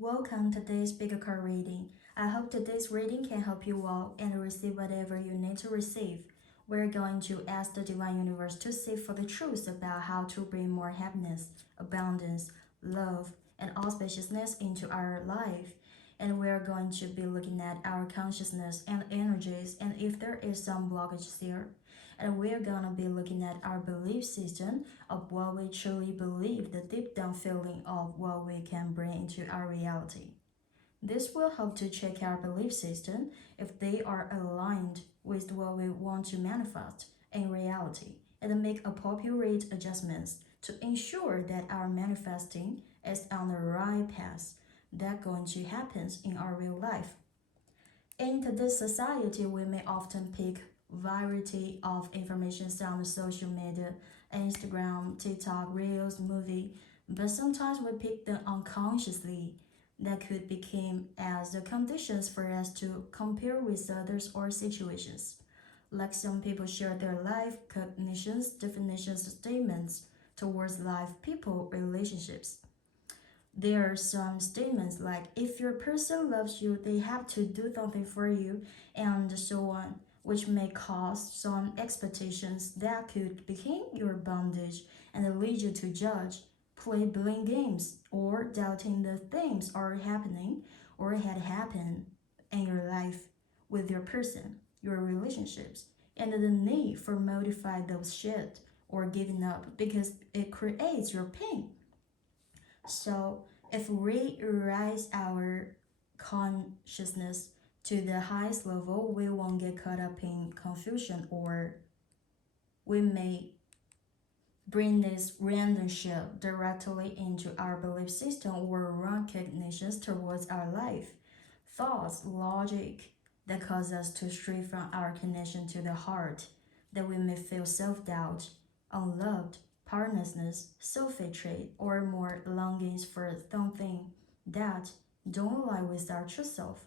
Welcome to today's Bigger Card reading. I hope today's reading can help you all and receive whatever you need to receive. We're going to ask the Divine Universe to seek for the truth about how to bring more happiness, abundance, love, and auspiciousness into our life. And we're going to be looking at our consciousness and energies and if there is some blockages there. And we're gonna be looking at our belief system of what we truly believe, the deep down feeling of what we can bring into our reality. This will help to check our belief system if they are aligned with what we want to manifest in reality and make appropriate adjustments to ensure that our manifesting is on the right path that going to happen in our real life. In today's society, we may often pick variety of information on social media, Instagram, TikTok, Reels, movie, but sometimes we pick them unconsciously. That could become as the conditions for us to compare with others or situations. Like some people share their life cognitions, definitions, statements towards life, people, relationships. There are some statements like if your person loves you, they have to do something for you, and so on, which may cause some expectations that could become your bondage and lead you to judge, play blame games, or doubting the things are happening or had happened in your life with your person, your relationships, and the need for modify those shit or giving up because it creates your pain. So, if we raise our consciousness to the highest level, we won't get caught up in confusion, or we may bring this random shit directly into our belief system or wrong cognitions towards our life. Thoughts, logic that cause us to stray from our connection to the heart, that we may feel self doubt, unloved, powerlessness, self hatred, or more longings for something that don't align with our true self.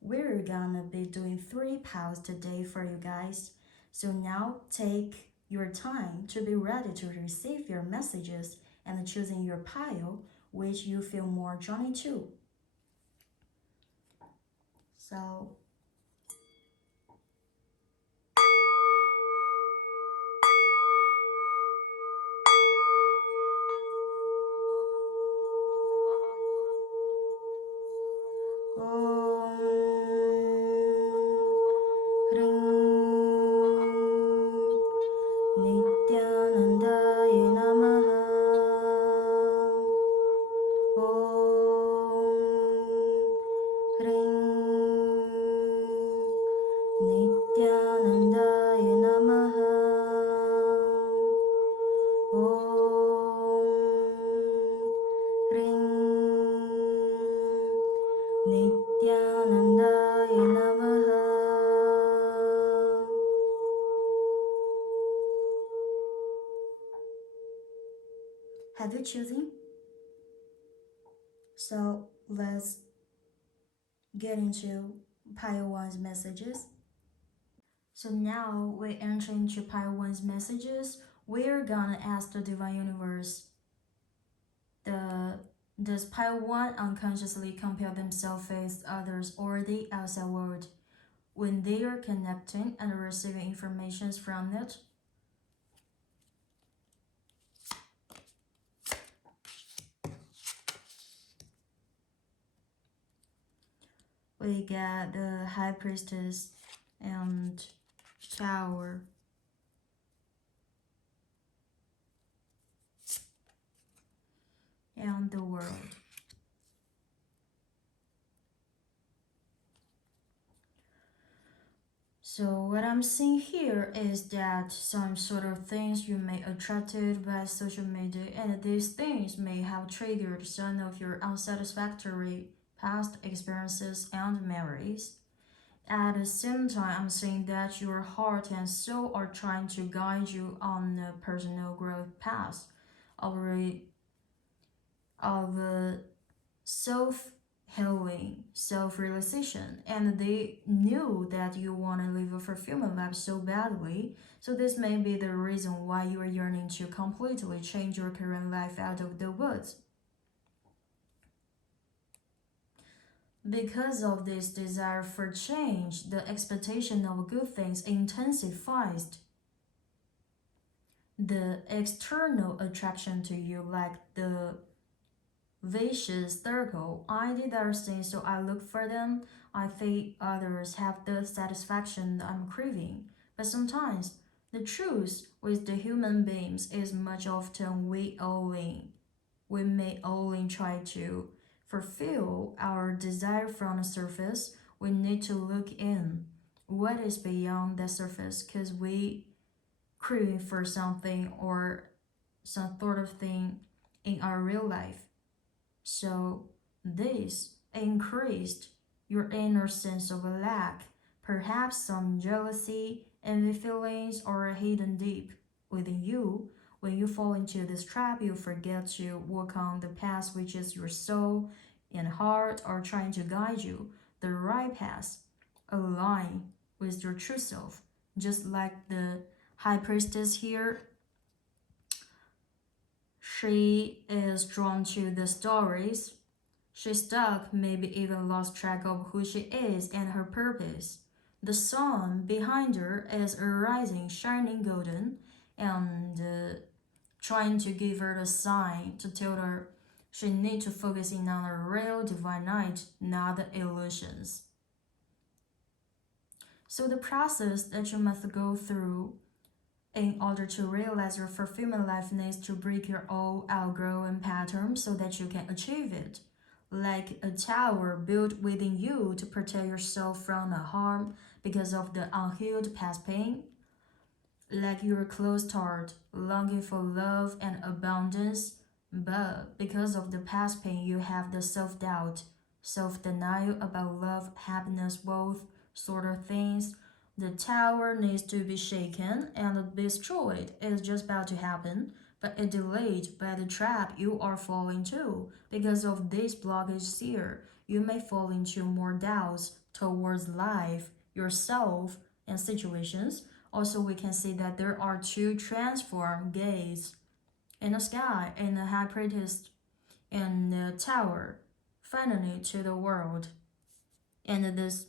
We're gonna be doing 3 piles today for you guys. So now take your time to be ready to receive your messages and choosing your pile which you feel more drawn to. So Nityanandaye Namaha. Nityanandaye Namaha. Nityanandaye Namaha. Have you chosen? So let's get into pile one's messages. So now we enter into pile one's messages. We're gonna ask the Divine Universe, does pile one unconsciously compare themselves with others or the outside world when they are connecting and receiving information from it? We get the High Priestess and Tower. And the World. So what I'm seeing here is that some sort of things you may attracted by social media, and these things may have triggered some of your unsatisfactory past experiences and memories. At the same time, I'm seeing that your heart and soul are trying to guide you on a personal growth path of, of self healing, self realization, and they knew that you want to live a fulfillment life so badly. So, this may be the reason why you are yearning to completely change your current life out of the woods. Because of this desire for change, the expectation of good things intensifies. The external attraction to you, like the vicious circle. I did other things, so I look for them. I think others have the satisfaction I'm craving. But sometimes the truth with the human beings is much often we may only try to fulfill our desire from the surface. We need to look in what is beyond the surface because we craving for something or some sort of thing in our real life. So this increased your inner sense of a lack, perhaps some jealousy, envy feelings, or hidden deep within you. When you fall into this trap, you forget to walk on the path which is your soul and heart are trying to guide you, the right path, align with your true self. Just like the high priestess here, she is drawn to the stories. She's stuck, maybe even lost track of who she is and her purpose. The sun behind her is rising, shining golden, and trying to give her the sign to tell her she needs to focus in on the real divine light, not the illusions. So the process that you must go through in order to realize your fulfillment life needs to break your old outgrown pattern so that you can achieve it. Like a tower built within you to protect yourself from the harm because of the unhealed past pain. Like you're closed heart, longing for love and abundance, but because of the past pain, you have the self doubt, self denial about love, happiness, both sort of things. The tower needs to be shaken and destroyed. It's just about to happen, but it's delayed by the trap you are falling to. Because of this blockage here, you may fall into more doubts towards life, yourself, and situations. Also, we can see that there are two transform gates in the sky, in the high priestess, and the tower, finally to the world. And this,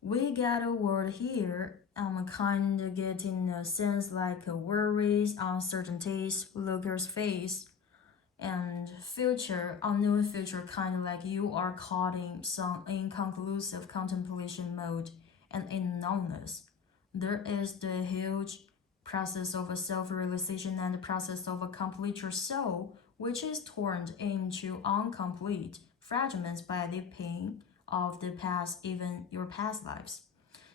we got a word here. I'm kind of getting a sense like worries, uncertainties, looker's face, and future, unknown future, kind of like you are caught in some inconclusive contemplation mode and in numbness. There is the huge process of a self-realization and the process of a complete your soul, which is torn into incomplete fragments by the pain of the past, even your past lives.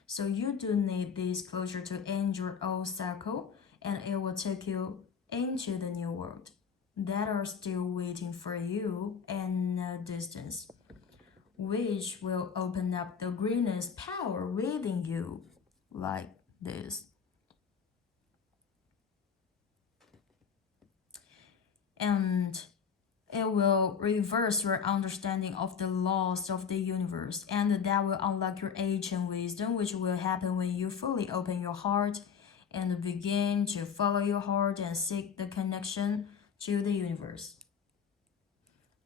So you do need this closure to end your old cycle, and it will take you into the new world that are still waiting for you in a distance, which will open up the greatest power within you, like this. And it will reverse your understanding of the laws of the universe, and that will unlock your ancient wisdom, which will happen when you fully open your heart and begin to follow your heart and seek the connection to the universe.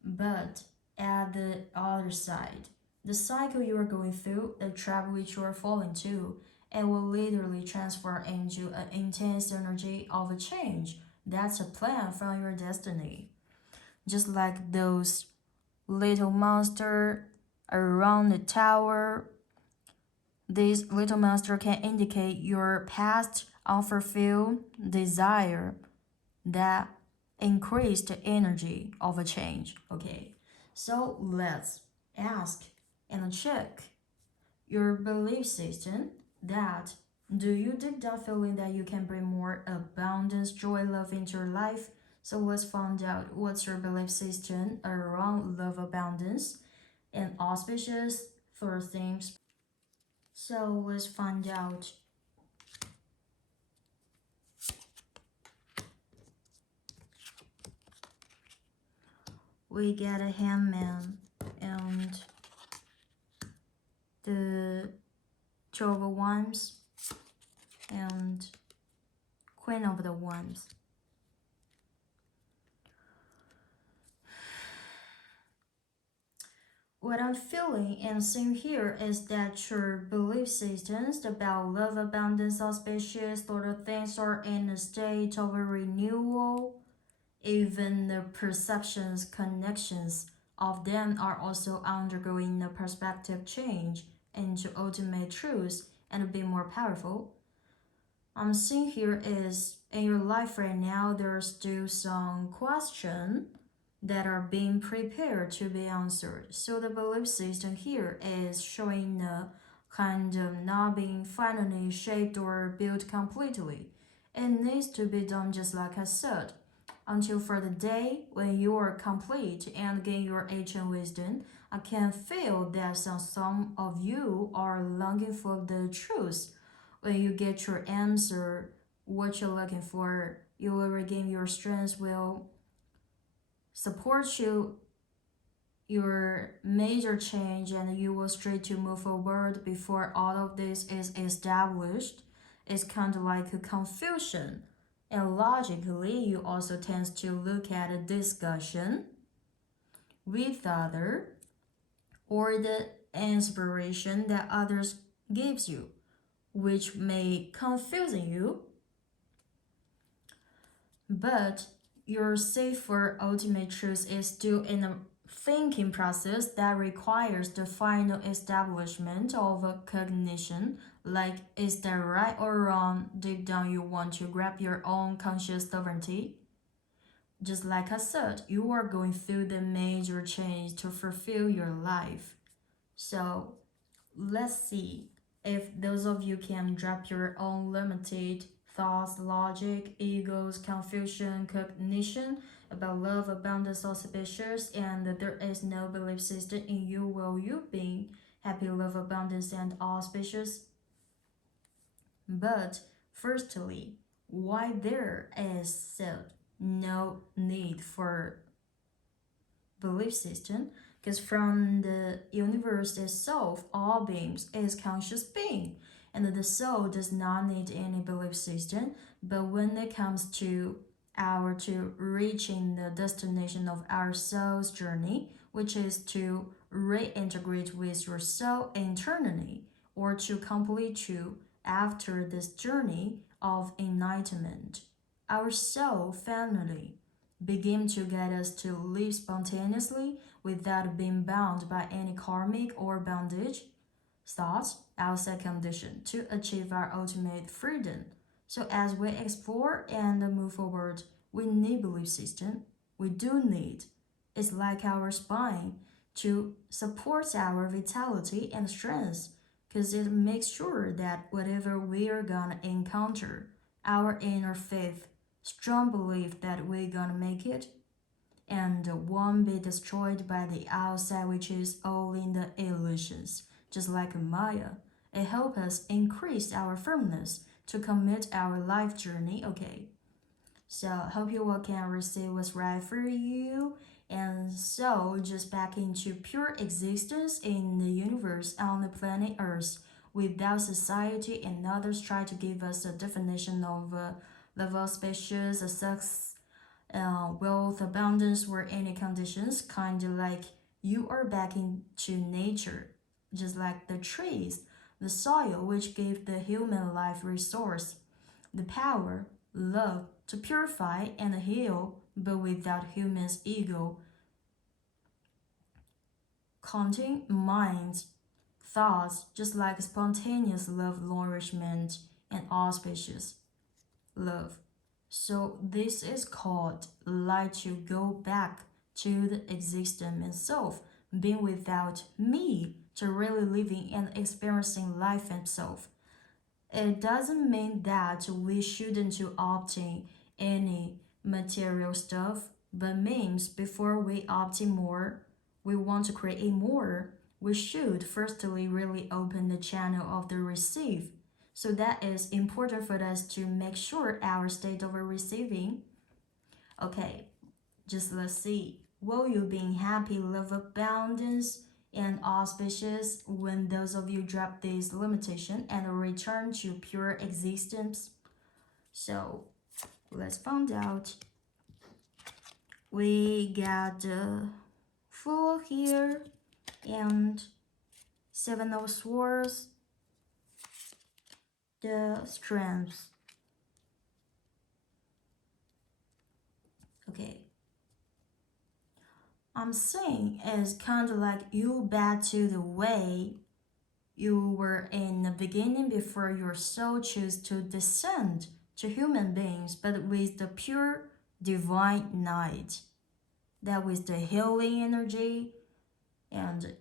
But at the other side, the cycle you are going through, the trap which you are falling to, it will literally transfer into an intense energy of a change. That's a plan from your destiny. Just like those little monster around the tower, this little monster can indicate your past unfulfilled desire that increase the energy of a change. Okay, so let's ask and check your belief system that do you dig that feeling that you can bring more abundance, joy, love into your life? So let's find out what's your belief system around love, abundance, and auspicious for things. So let's find out. We get a hangman and the Two of Wands and Queen of the Wands. what I'm feeling and seeing here is that your belief systems about love, abundance, auspicious sort of things are in a state of a renewal. Even the perceptions, connections of them are also undergoing a perspective change into ultimate truths and a bit more powerful. I'm seeing here is in your life right now, there's still some question that are being prepared to be answered. So the belief system here is showing a kind of not being finally shaped or built completely. It needs to be done just like I said. Until for the day when you are complete and gain your age and wisdom, I can feel that some of you are longing for the truth. When you get your answer, what you're looking for, you will regain your strength, will support you your major change, and you will straight to move forward before all of this is established. It's kind of like a confusion, and logically you also tend to look at a discussion with other or the inspiration that others gives you, which may confusing you, but your safer ultimate truth is still in a thinking process that requires the final establishment of a cognition. Like, is that right or wrong? Deep down, you want to grab your own conscious sovereignty. Just like I said, you are going through the major change to fulfill your life. So, let's see if those of you can drop your own limited thoughts, logic, egos, confusion, cognition about love, abundance, auspicious, and that there is no belief system in you. Will you be happy, love, abundance, and auspicious? But firstly, why there is no need for belief system? Because from the universe itself, all beings is conscious being, and the soul does not need any belief system. But when it comes to reaching the destination of our soul's journey, which is to reintegrate with your soul internally, or to complete you after this journey of enlightenment, our soul finally begin to guide us to live spontaneously without being bound by any karmic or bondage thoughts outside condition to achieve our ultimate freedom. So as we explore and move forward, we need belief system. We do need. It's like our spine to support our vitality and strength, because it makes sure that whatever we are gonna encounter, our inner faith, strong belief that we're gonna make it, and won't be destroyed by the outside, which is all in the illusions, just like Maya. It helps us increase our firmness to commit our life journey. Okay, so hope you all can receive what's right for you. And so, just back into pure existence in the universe on the planet Earth, without society and others try to give us a definition of level, species, sex, wealth, abundance, or any conditions, kind of like you are back into nature, just like the trees, the soil, which gave the human life resource, the power, love to purify and heal, but without humans' ego, counting minds, thoughts, just like spontaneous love, nourishment, and auspicious love. So this is called light to go back to the existence itself, being without me, to really living and experiencing life itself. It doesn't mean that we shouldn't to obtain any material stuff, but means before we obtain more, we want to create more, we should firstly really open the channel of the receive. So that is important for us to make sure our state of receiving. Okay, just let's see. Will you being happy, love abundance, and auspicious when those of you drop this limitation and return to pure existence? So let's find out. We got the Fool here, And Seven of Swords, the Strength. Okay. I'm saying it's kind of like you back to the way you were in the beginning before your soul chose to descend to human beings, but with the pure divine light. That with the healing energy, and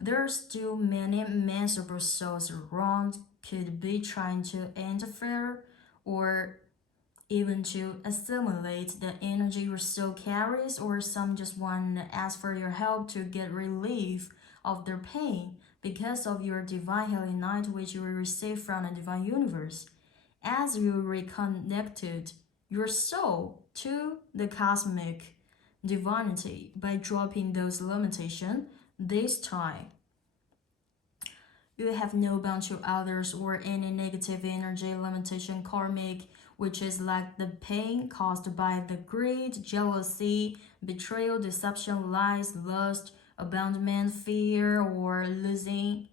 there are still many miserable souls around could be trying to interfere or even to assimilate the energy your soul carries, or some just want to ask for your help to get relief of their pain because of your divine healing light which you will receive from the divine universe. As you reconnected your soul to the cosmic divinity by dropping those limitations, this time you have no bound to others or any negative energy limitation karmic, which is like the pain caused by the greed, jealousy, betrayal, deception, lies, lust, abandonment, fear, or losing,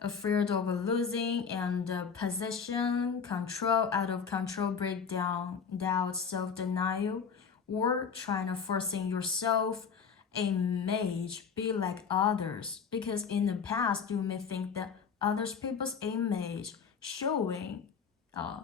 afraid of losing, and possession, control, out of control, breakdown, doubt, self-denial, or trying to forcing yourself image be like others, because in the past you may think that others people's image showing uh,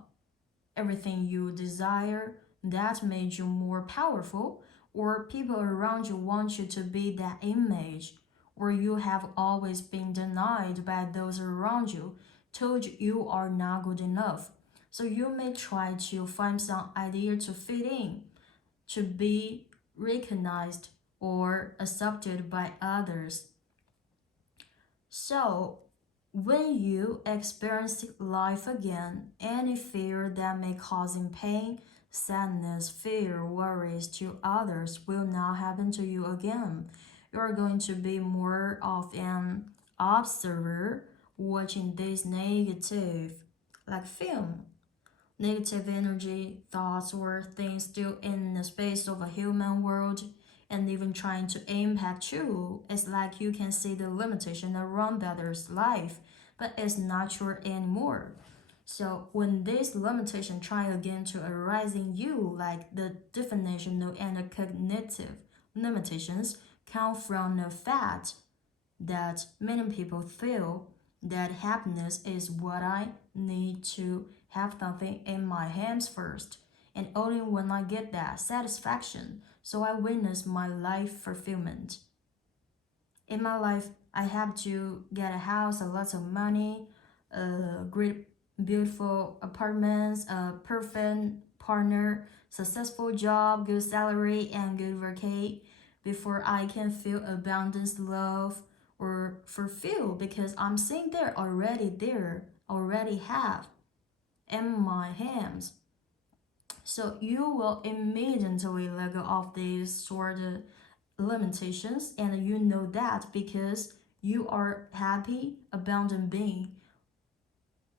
everything you desire that made you more powerful, or people around you want you to be that image, or you have always been denied by those around you, told you are not good enough. So you may try to find some idea to fit in, to be recognized or accepted by others. So, when you experience life again, any fear that may cause pain, sadness, fear, worries to others will not happen to you again. You're going to be more of an observer watching this negative, like film, negative energy, thoughts, or things still in the space of a human world and even trying to impact you. It's like you can see the limitation around others' life, but it's not true anymore. So when this limitation try again to arise in you, like the definitional and the cognitive limitations come from the fact that many people feel that happiness is what I need to have something in my hands first, and only when I get that satisfaction, so I witness my life fulfillment. In my life, I have to get a house, a lot of money, great, beautiful apartments, a perfect partner, successful job, good salary, and good vacay before I can feel abundance, love, or fulfill, because I'm seeing there, already have in my hands. So you will immediately let go of these sort of limitations, and you know that because you are happy, abundant being,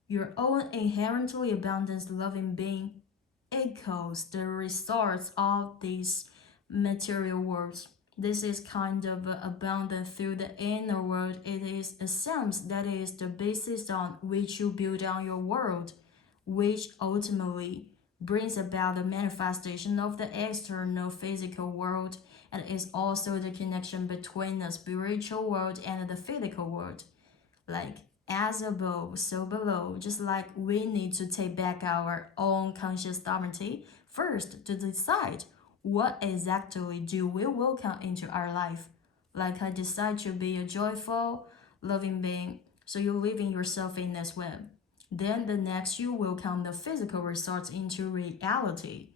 your own inherently abundant, loving being echoes the results of these material worlds. This is kind of abundant through the inner world. It is a sense that is the basis on which you build on your world, which ultimately brings about the manifestation of the external physical world, and is also the connection between the spiritual world and the physical world. Like as above, so below, just like we need to take back our own conscious sovereignty first to decide what exactly do we welcome into our life. Like I decide to be a joyful, loving being, so you live in yourself in this way. Then the next you welcome the physical results into reality.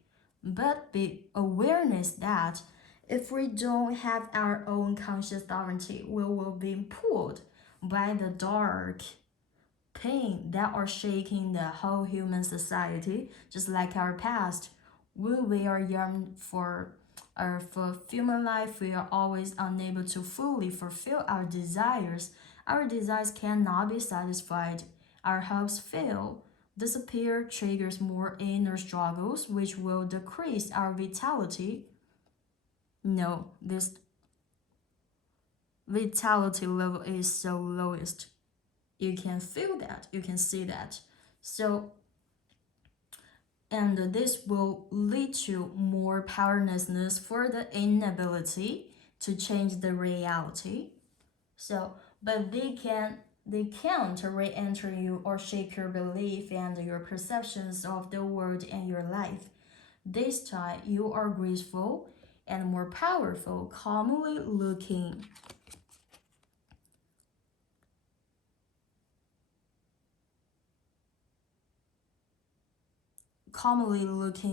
But be awareness that if we don't have our own conscious sovereignty, we will be pulled by the dark pain that are shaking the whole human society, just like our past. When we are young for our fulfillment life, we are always unable to fully fulfill our desires. Our desires cannot be satisfied. Our hopes fail. Disappear triggers more inner struggles, which will decrease our vitality. No, this vitality level is so lowest. You can feel that, you can see that. So, and this will lead to more powerlessness for the inability to change the reality. So, but they can't re-enter you or shake your belief and your perceptions of the world and your life. This time you are graceful and more powerful, calmly looking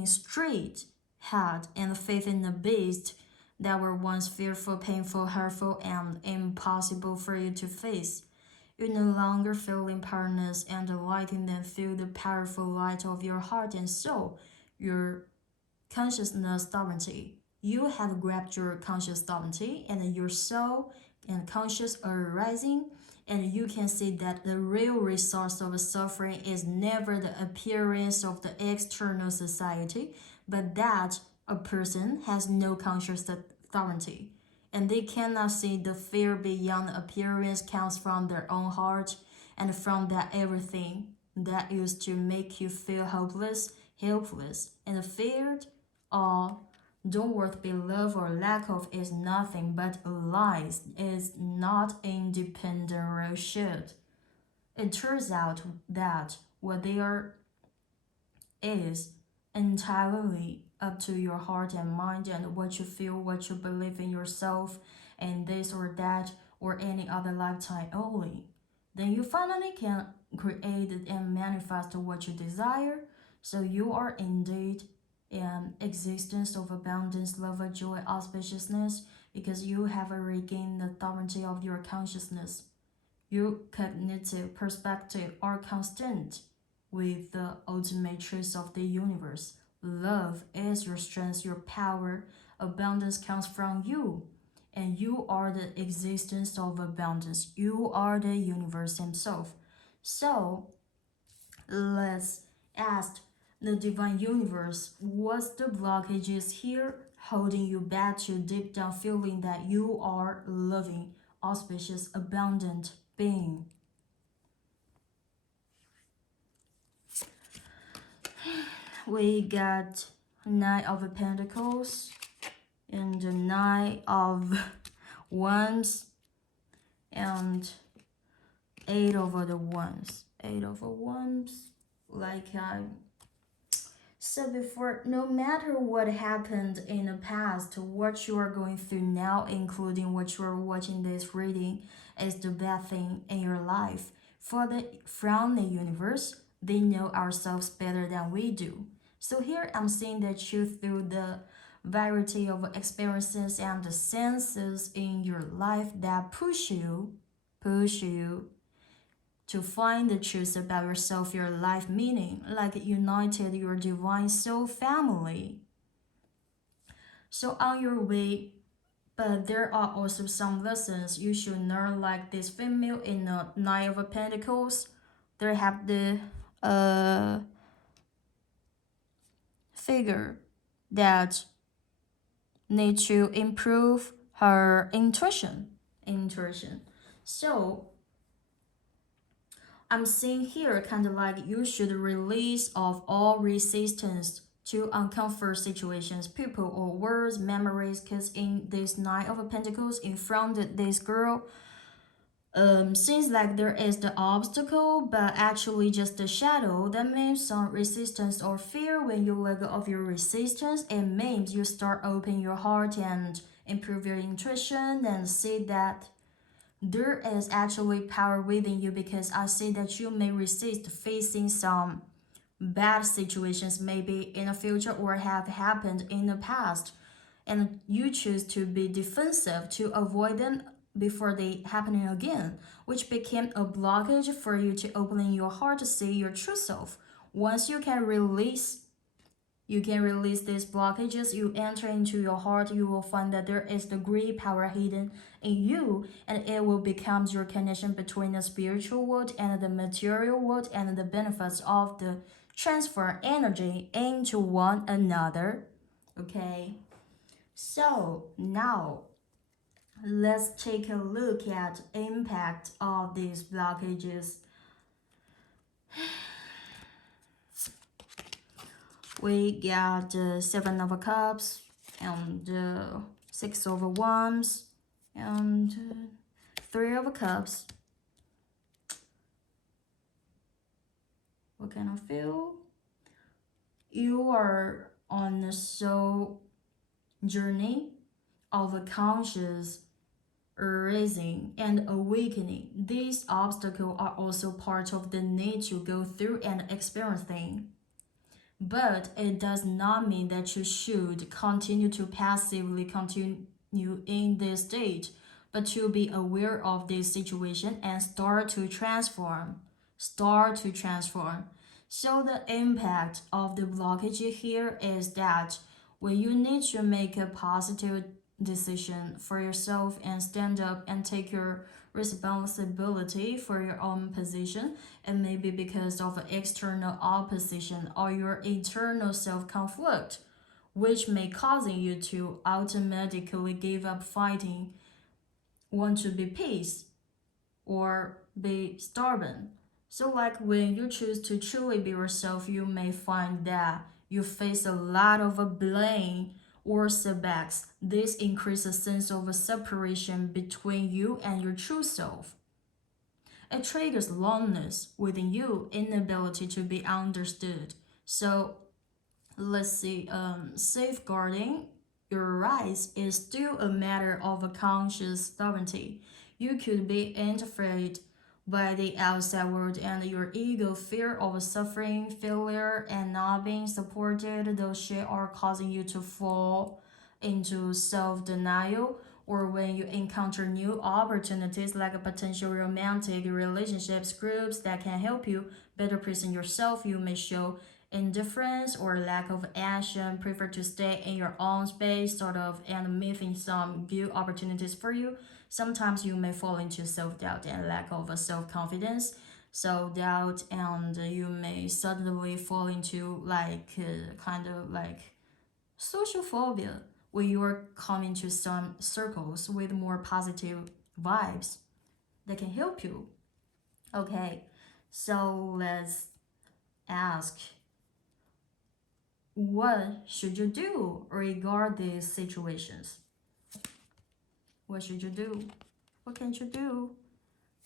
straight ahead and facing the beast that were once fearful, painful, hurtful, and impossible for you to face. You no longer feel powerless and delighting than feel the powerful light of your heart and soul, your consciousness sovereignty. You have grabbed your conscious sovereignty and your soul and conscious are rising, and you can see that the real resource of suffering is never the appearance of the external society, but that a person has no conscious sovereignty. And they cannot see the fear beyond appearance comes from their own heart and from that everything that used to make you feel hopeless, helpless, and feared or don't worth beloved or lack of is nothing but lies, is not independent real shit. It turns out that what they are is entirely up to your heart and mind and what you feel, what you believe in yourself, and this or that or any other lifetime only. Then you finally can create and manifest what you desire. So you are indeed an existence of abundance, love, joy, auspiciousness, because you have regained the sovereignty of your consciousness. Your cognitive perspective are constant with the ultimate truth of the universe. Love is your strength, your power. Abundance comes from you. And you are the existence of abundance. You are the universe himself. So, let's ask the divine universe what's the blockages here holding you back to deep down feeling that you are loving, auspicious, abundant being. We got Knight of Pentacles and the Knight of Wands and Eight of the Wands. Eight of Wands, like I said before, no matter what happened in the past, what you are going through now, including what you are watching this reading, is the best thing in your life. From the universe, they know ourselves better than we do. So here I'm seeing the truth through the variety of experiences and the senses in your life that push you to find the truth about yourself, your life meaning, like united your divine soul family. So on your way, but there are also some lessons you should learn, like this female in the Nine of Pentacles. They have the figure that need to improve her intuition. So I'm seeing here kind of like you should release of all resistance to uncomfort situations, people or words, memories, because in this Nine of Pentacles in front of this girl, seems like there is the obstacle, but actually just the shadow. That means some resistance or fear. When you let go of your resistance, it means you start opening your heart and improve your intuition and see that there is actually power within you, because I see that you may resist facing some bad situations maybe in the future or have happened in the past, and you choose to be defensive to avoid them before they happening again, which became a blockage for you to opening your heart to see your true self. Once you can release these blockages, you enter into your heart, you will find that there is the great power hidden in you, and it will become your connection between the spiritual world and the material world, and the benefits of the transfer energy into one another. Okay, so now Let's take a look at impact of these blockages. We got the Seven of Cups and Six of Wands and Three of Cups. What kind of feel? You are on a soul journey of a conscious raising and awakening. These obstacles are also part of the need to go through and experience things. But it does not mean that you should continue to passively continue in this state, but to be aware of this situation and start to transform. Start to transform. So the impact of the blockage here is that when you need to make a positive decision for yourself and stand up and take your responsibility for your own position, it may be because of external opposition or your internal self-conflict, which may causing you to automatically give up fighting, want to be peace, or be stubborn. So like when you choose to truly be yourself, you may find that you face a lot of blame or setbacks. This increases a sense of a separation between you and your true self. It triggers loneliness within you, inability to be understood. So let's see, safeguarding your rights is still a matter of a conscious sovereignty. You could be interfered by the outside world and your ego, fear of suffering, failure, and not being supported. Those shit are causing you to fall into self-denial, or when you encounter new opportunities like a potential romantic relationships groups that can help you better present yourself, you may show indifference or lack of action, prefer to stay in your own space, sort of, and missing some good opportunities for you. Sometimes you may fall into self-doubt and lack of self-confidence. Self-doubt, and you may suddenly fall into kind of like social phobia, where you are coming to some circles with more positive vibes that can help you. Okay, so let's ask, what should you do regard these situations? What should you do? What can you do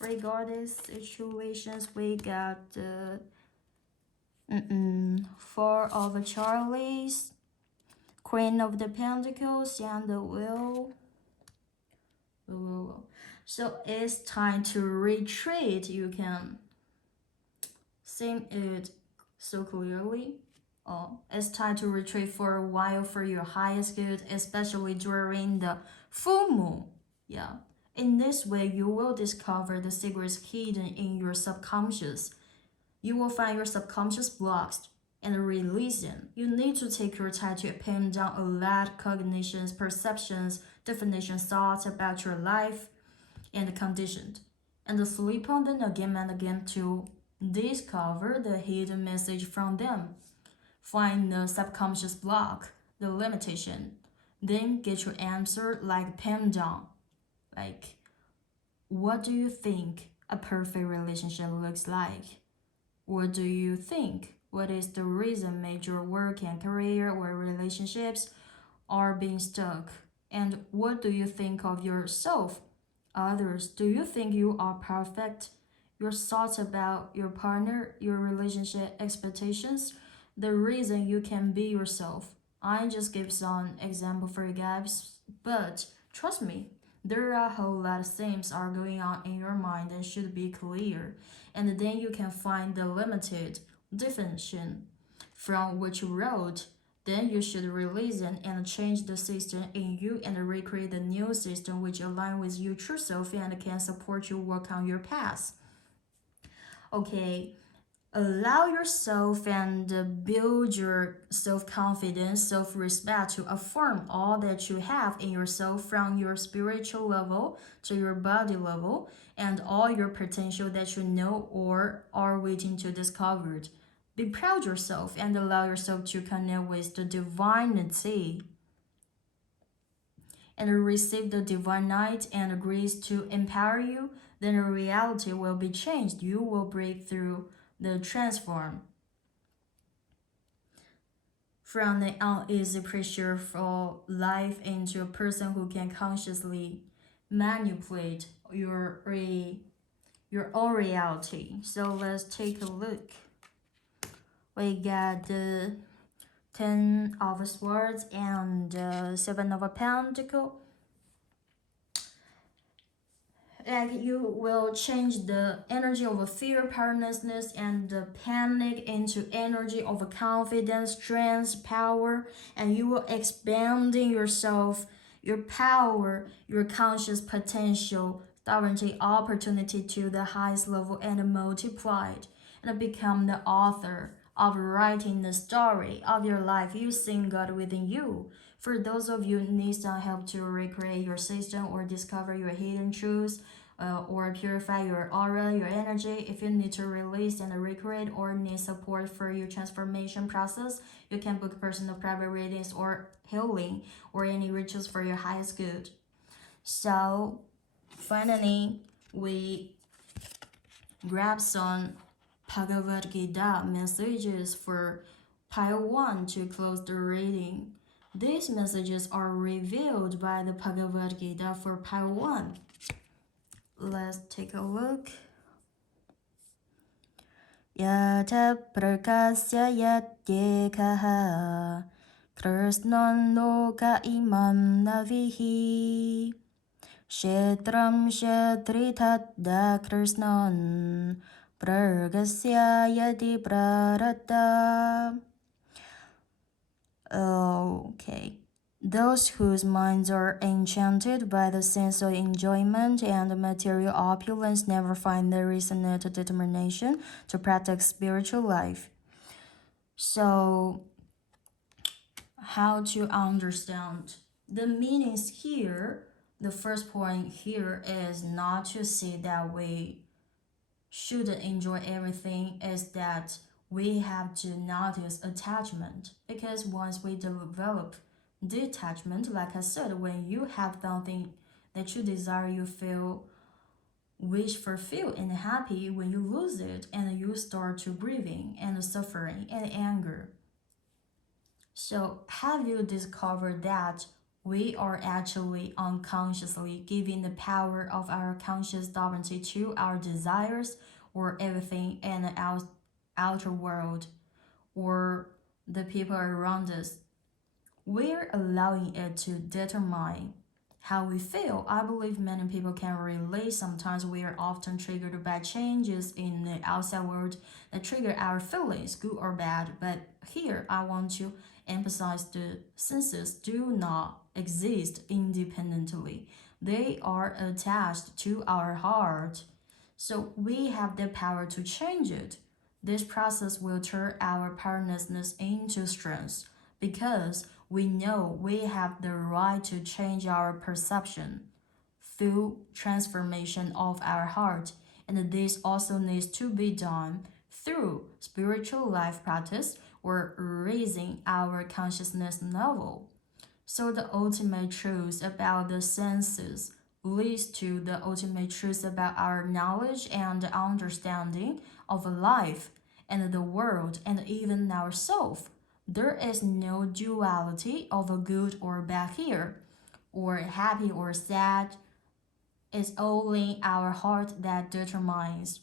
regard these situations? We got the Four of Charlies, Queen of the Pentacles, and the Wheel. So it's time to retreat. You can see it so clearly. It's time to retreat for a while for your highest good, especially during the full moon. Yeah. In this way, you will discover the secrets hidden in your subconscious. You will find your subconscious blocks and release them. You need to take your time to pin down a lot of cognitions, perceptions, definitions, thoughts about your life and conditions, and sleep on them again and again to discover the hidden message from them. Find the subconscious block, the limitation. Then get your answer like pin down. Like, what do you think a perfect relationship looks like? What do you think? What is the reason major work and career or relationships are being stuck? And what do you think of yourself? Others, do you think you are perfect? Your thoughts about your partner, your relationship expectations, the reason you can be yourself. I just give some example for you guys, but trust me, there are a whole lot of things are going on in your mind and should be clear, and then you can find the limited definition from which you wrote. Then you should release it and change the system in you and recreate the new system which align with your true self and can support you work on your path. Okay, allow yourself and build your self-confidence, self-respect to affirm all that you have in yourself, from your spiritual level to your body level, and all your potential that you know or are waiting to discover. Be proud of yourself and allow yourself to connect with the divinity and receive the divine light and grace to empower you, then your reality will be changed. You will break through the transform from the uneasy pressure for life into a person who can consciously manipulate your own reality. So let's take a look. We got the 10 of Swords and 7 of Pentacles. Like you will change the energy of a fear, powerlessness, and the panic into energy of confidence, strength, power, and you will expanding yourself, your power, your conscious potential, sovereignty, opportunity to the highest level and multiplied, and become the author of writing the story of your life using God within you. For those of you who need some help to recreate your system or discover your hidden truths, or purify your aura, your energy. If you need to release and recreate or need support for your transformation process, you can book personal private readings or healing or any rituals for your highest good. So, finally, we grab some Bhagavad Gita messages for pile 1 to close the reading. These messages are revealed by the Bhagavad Gita for pile 1. Let's take a look. Yata prakasya yatyekaha krishnan loka imam navihi kshetram kshetritada krishnan pragasya yadi prarata. Okay. Those whose minds are enchanted by the sense of enjoyment and material opulence never find the resonant determination to practice spiritual life. So, how to understand the meanings here? The first point here is not to say that we shouldn't enjoy everything, is that we have to notice attachment, because once we develop detachment, like I said, when you have something that you desire, you feel wish fulfilled and happy. When you lose it, and you start to grieving and suffering and anger. So have you discovered that we are actually unconsciously giving the power of our conscious sovereignty to our desires or everything in the outer world or the people around us? We're allowing it to determine how we feel. I believe many people can relate. Sometimes we are often triggered by changes in the outside world that trigger our feelings, good or bad. But here, I want to emphasize the senses do not exist independently. They are attached to our heart. So we have the power to change it. This process will turn our powerlessness into strength because we know we have the right to change our perception through transformation of our heart, and this also needs to be done through spiritual life practice or raising our consciousness level. So the ultimate truth about the senses leads to the ultimate truth about our knowledge and understanding of life and the world and even ourselves. There is no duality of a good or bad here, or happy or sad. It's only our heart that determines.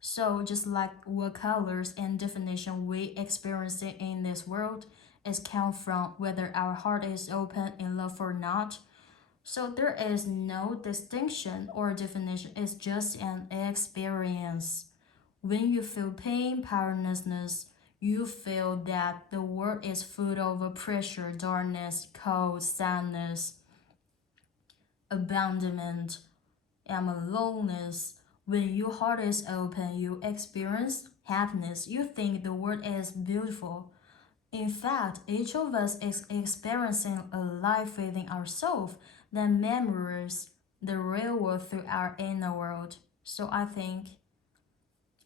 So just like what colors and definition we experience in this world is count from whether our heart is open in love or not. So there is no distinction or definition, it's just an experience. When you feel pain, powerlessness, you feel that the world is full of pressure, darkness, cold, sadness, abandonment, and aloneness. When your heart is open, you experience happiness. You think the world is beautiful. In fact, each of us is experiencing a life within ourselves that mirrors the real world through our inner world. So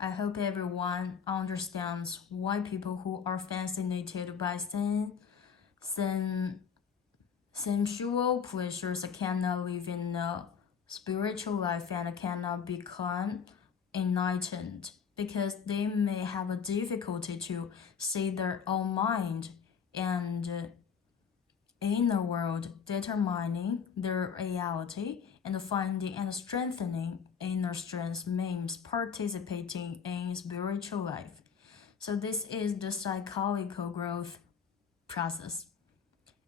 I hope everyone understands why people who are fascinated by sin Sensual pleasures cannot live in a spiritual life and cannot become enlightened because they may have a difficulty to see their own mind and inner world, determining their reality and finding and strengthening inner strength means participating in spiritual life. So this is the psychological growth process.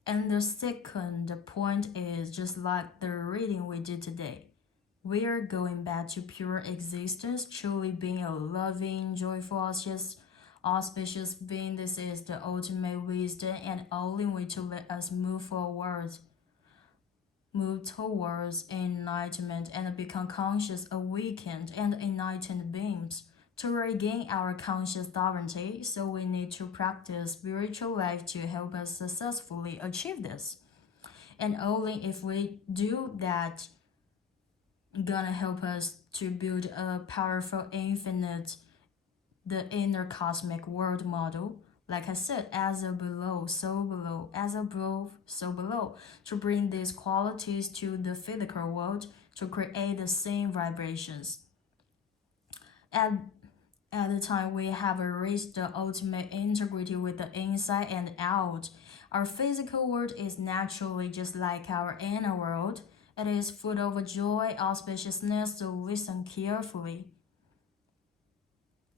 And the second point is just like the reading we did today. We are going back to pure existence, truly being a loving, joyful, auspicious being. This is the ultimate wisdom and only way to let us move towards enlightenment and become conscious, awakened, and enlightened beings. To regain our conscious sovereignty, so we need to practice spiritual life to help us successfully achieve this. And only if we do that, gonna help us to build a powerful infinite, the inner cosmic world model. Like I said, as above, so below, as above, so below, to bring these qualities to the physical world to create the same vibrations. At the time we have reached the ultimate integrity with the inside and out. Our physical world is naturally just like our inner world. It is full of joy, auspiciousness, so listen carefully.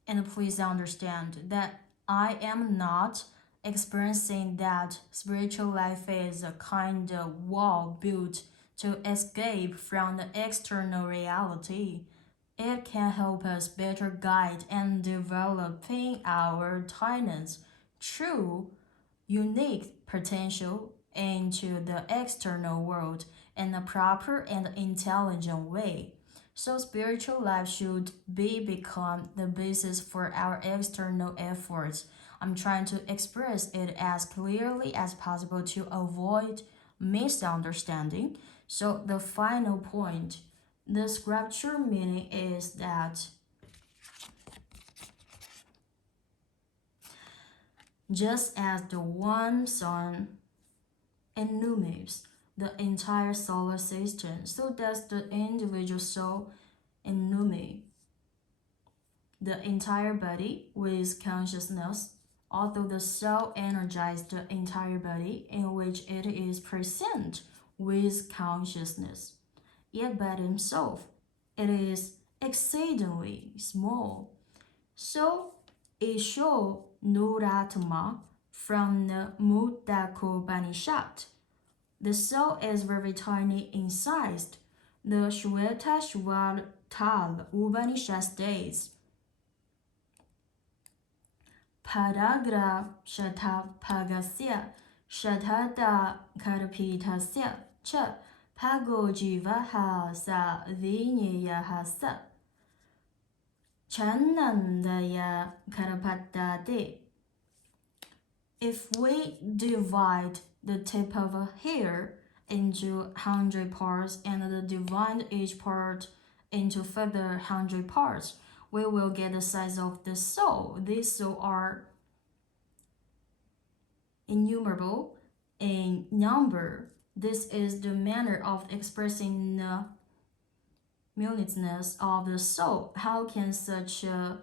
And please understand that I am not experiencing that spiritual life is a kind of wall built to escape from the external reality. It can help us better guide and developing our talents, true, unique potential into the external world in a proper and intelligent way. So spiritual life should become the basis for our external efforts. I'm trying to express it as clearly as possible to avoid misunderstanding. So the final point, the scripture meaning is that just as the one sun illuminates the entire solar system, so does the individual soul illuminate the entire body with consciousness. Although the soul energizes the entire body in which it is present with consciousness, yet by himself it is exceedingly small. So Isho Nuratma from the Mudakopanishad. The soul is very tiny in size. The Shvetashvartal Upanishad states, Paragraph Shatapagasya Shatada Karpitasya Cha Pagojivaha Sa Vinyayaha Sa Chanandaya Karapatade. If we divide the tip of a hair into 100 parts and divide each part into further 100 parts, we will get the size of the soul. These souls are innumerable in number. This is the manner of expressing the minuteness of the soul. How can such a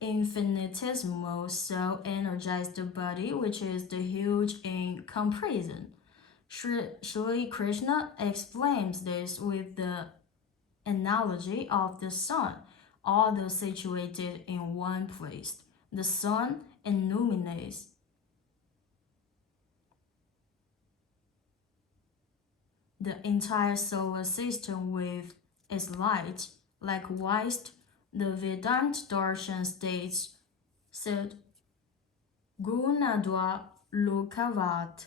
infinitesimal soul energize the body, which is the huge in comparison? Sri Krishna explains this with the analogy of the sun, although situated in one place. The sun illuminates the entire solar system with its light. Likewise, the Vedanta Darshan states, said, Gunadwa Lokavat.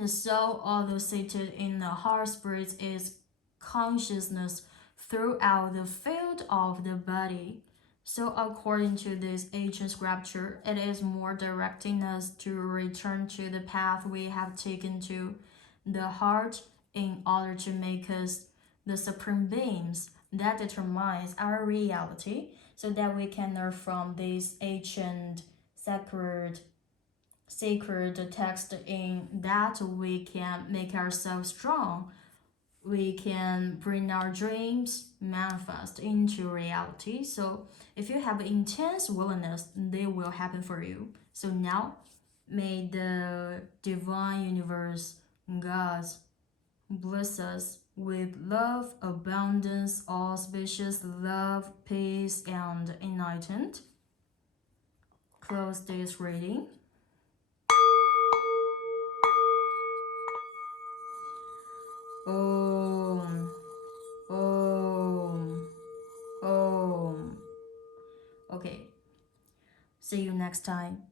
The soul, although seated in the heart spirit, is consciousness throughout the field of the body. So according to this ancient scripture, it is more directing us to return to the path we have taken to the heart in order to make us the supreme beings that determines our reality, so that we can learn from these ancient sacred sacred text in that we can make ourselves strong. We can bring our dreams manifest into reality. So if you have intense willingness, they will happen for you. So now, may the divine universe, God, bless us with love, abundance, auspicious love, peace, and enlightenment. Close this reading. Om, Om, Om. Okay, see you next time.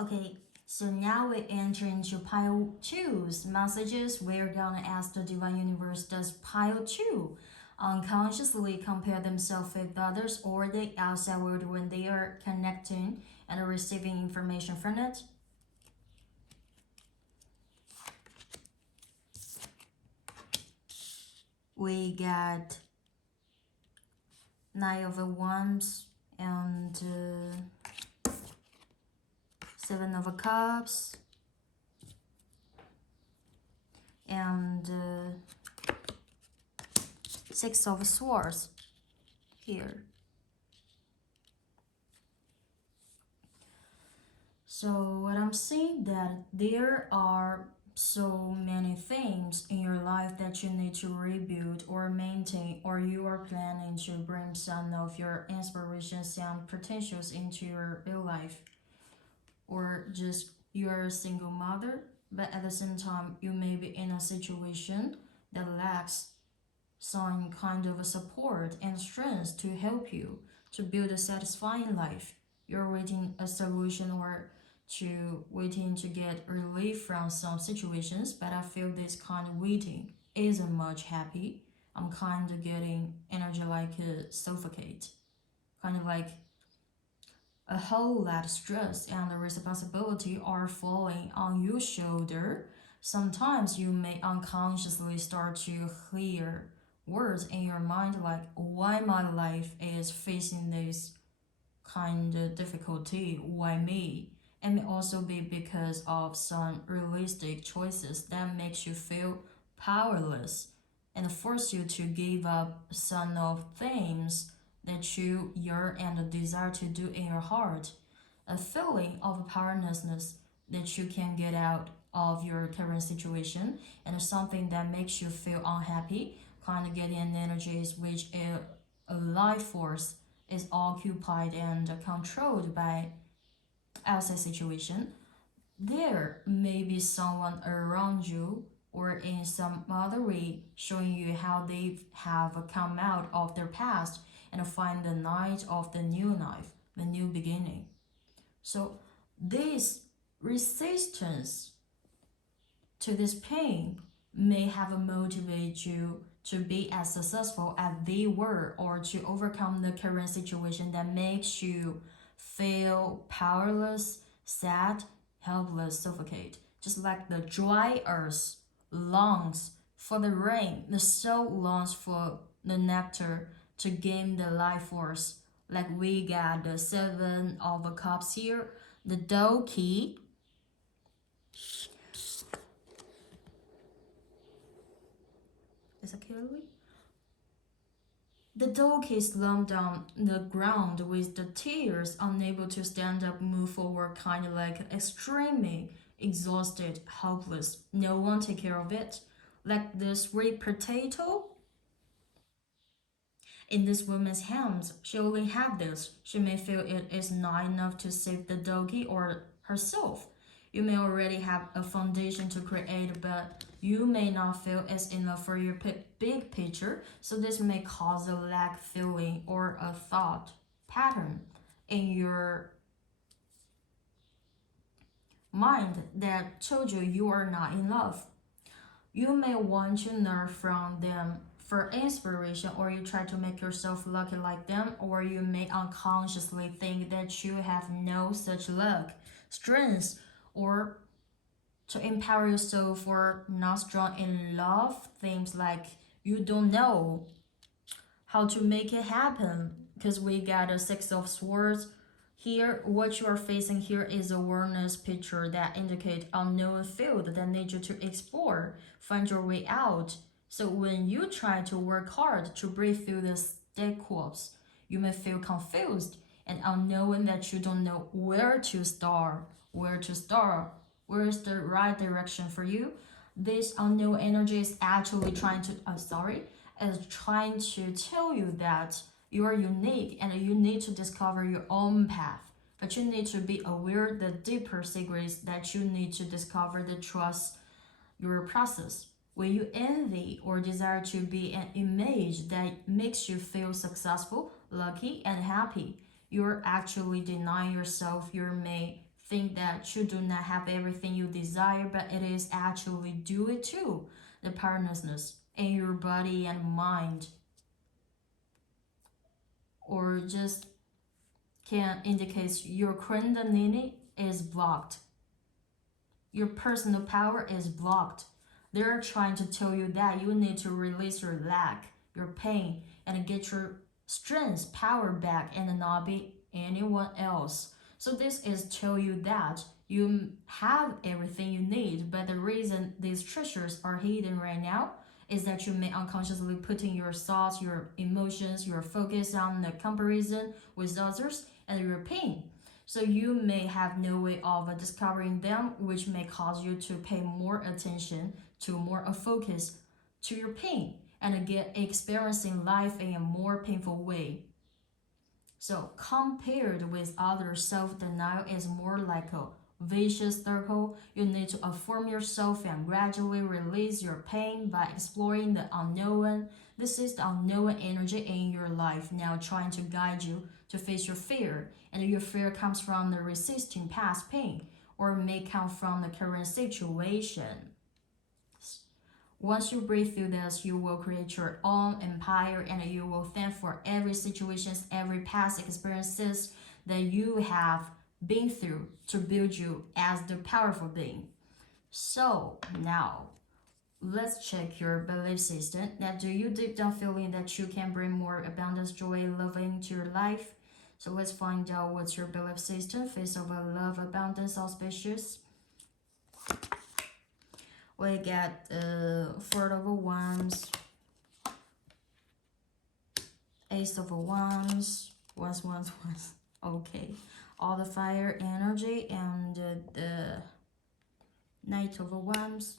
Okay, so now we enter into pile 2's messages. We're gonna ask the divine universe, does pile 2 unconsciously compare themselves with others or the outside world when they are connecting and receiving information from it? We got Nine of Wands and Seven of Cups and Six of Swords here. So what I'm saying that there are so many things in your life that you need to rebuild or maintain, or you are planning to bring some of your inspirations and potentials into your real life, or just you're a single mother, but at the same time you may be in a situation that lacks some kind of a support and strength to help you to build a satisfying life. You're waiting a solution or to waiting to get relief from some situations, but I feel this kind of waiting isn't much happy. I'm kind of getting energy like suffocate, kind of like a whole lot of stress and the responsibility are falling on your shoulder. Sometimes you may unconsciously start to hear words in your mind like, why my life is facing this kind of difficulty, why me? It may also be because of some realistic choices that makes you feel powerless and force you to give up some of things that you yearn and desire to do in your heart. A feeling of powerlessness that you can get out of your current situation and something that makes you feel unhappy, kind of getting an energies which a life force is occupied and controlled by outside situation. There may be someone around you or in some other way showing you how they have come out of their past and find the night of the new life, the new beginning. So this resistance to this pain may have motivated you to be as successful as they were or to overcome the current situation that makes you feel powerless, sad, helpless, suffocate. Just like the dry earth longs for the rain, the soul longs for the nectar to gain the life force. Like we got the Seven of Cups here, the Doki. Is it clearly? The dog is slumped on the ground with the tears, unable to stand up, move forward, kind of like extremely exhausted, helpless. No one take care of it. Like the sweet potato in this woman's hands. She only had this. She may feel it is not enough to save the doggy or herself. You may already have a foundation to create, but you may not feel it's enough for your big picture. So this may cause a lack feeling or a thought pattern in your mind that told you you are not in love. You may want to learn from them for inspiration, or you try to make yourself lucky like them, or you may unconsciously think that you have no such luck, strength, or to empower yourself or not strong in love. Things like you don't know how to make it happen. because we got a Six of Swords. Here, what you are facing here is a awareness picture that indicate unknown field that need you to explore, find your way out. So when you try to work hard to break through the step you may feel confused and unknowing that you don't know where to start, where is the right direction for you. This unknown energy is actually is trying to tell you that you are unique and you need to discover your own path. But you need to be aware the deeper secrets that you need to discover the trust your process. When you envy or desire to be an image that makes you feel successful, lucky, and happy, you're actually denying yourself. You may think that you do not have everything you desire, but it is actually do it too. The powerlessness in your body and mind, or just can indicate your kundalini is blocked. Your personal power is blocked. They're trying to tell you that you need to release your lack, your pain, and get your strength, power back and not be anyone else. So this is tell you that you have everything you need, but the reason these treasures are hidden right now is that you may unconsciously putting your thoughts, your emotions, your focus on the comparison with others and your pain. So you may have no way of discovering them, which may cause you to pay more attention to more a focus to your pain and get experiencing life in a more painful way. So compared with others, self-denial is more like a vicious circle. You need to affirm yourself and gradually release your pain by exploring the unknown. This is the unknown energy in your life now trying to guide you to face your fear. And your fear comes from the resisting past pain or may come from the current situation. Once you breathe through this, you will create your own empire and you will thank for every situation, every past experiences that you have been through to build you as the powerful being. So now, let's check your belief system. Now, do you deep down feeling that you can bring more abundance, joy, and love into your life? So let's find out what's your belief system. Face of love, abundance, auspicious. We get Four of Wands, Ace of Wands, Wands. Okay, all the fire energy and the Knight of Wands.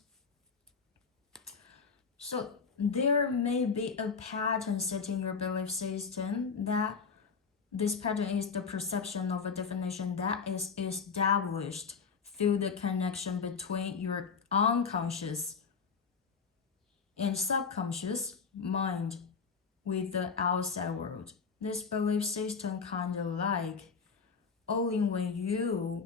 So there may be a pattern set in your belief system that this pattern is the perception of a definition that is established through the connection between your unconscious and subconscious mind with the outside world. This belief system kind of like only when you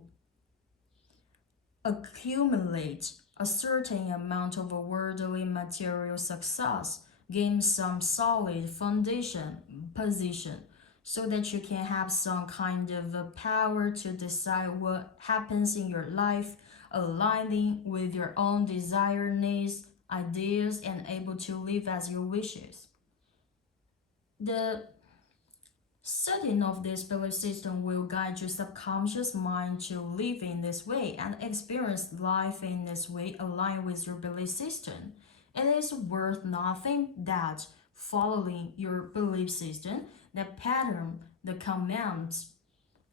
accumulate a certain amount of worldly material success, gain some solid foundation position so that you can have some kind of a power to decide what happens in your life, aligning with your own desire, needs, ideas, and able to live as your wishes. The setting of this belief system will guide your subconscious mind to live in this way and experience life in this way aligned with your belief system. It is worth nothing that following your belief system, the pattern, the commands,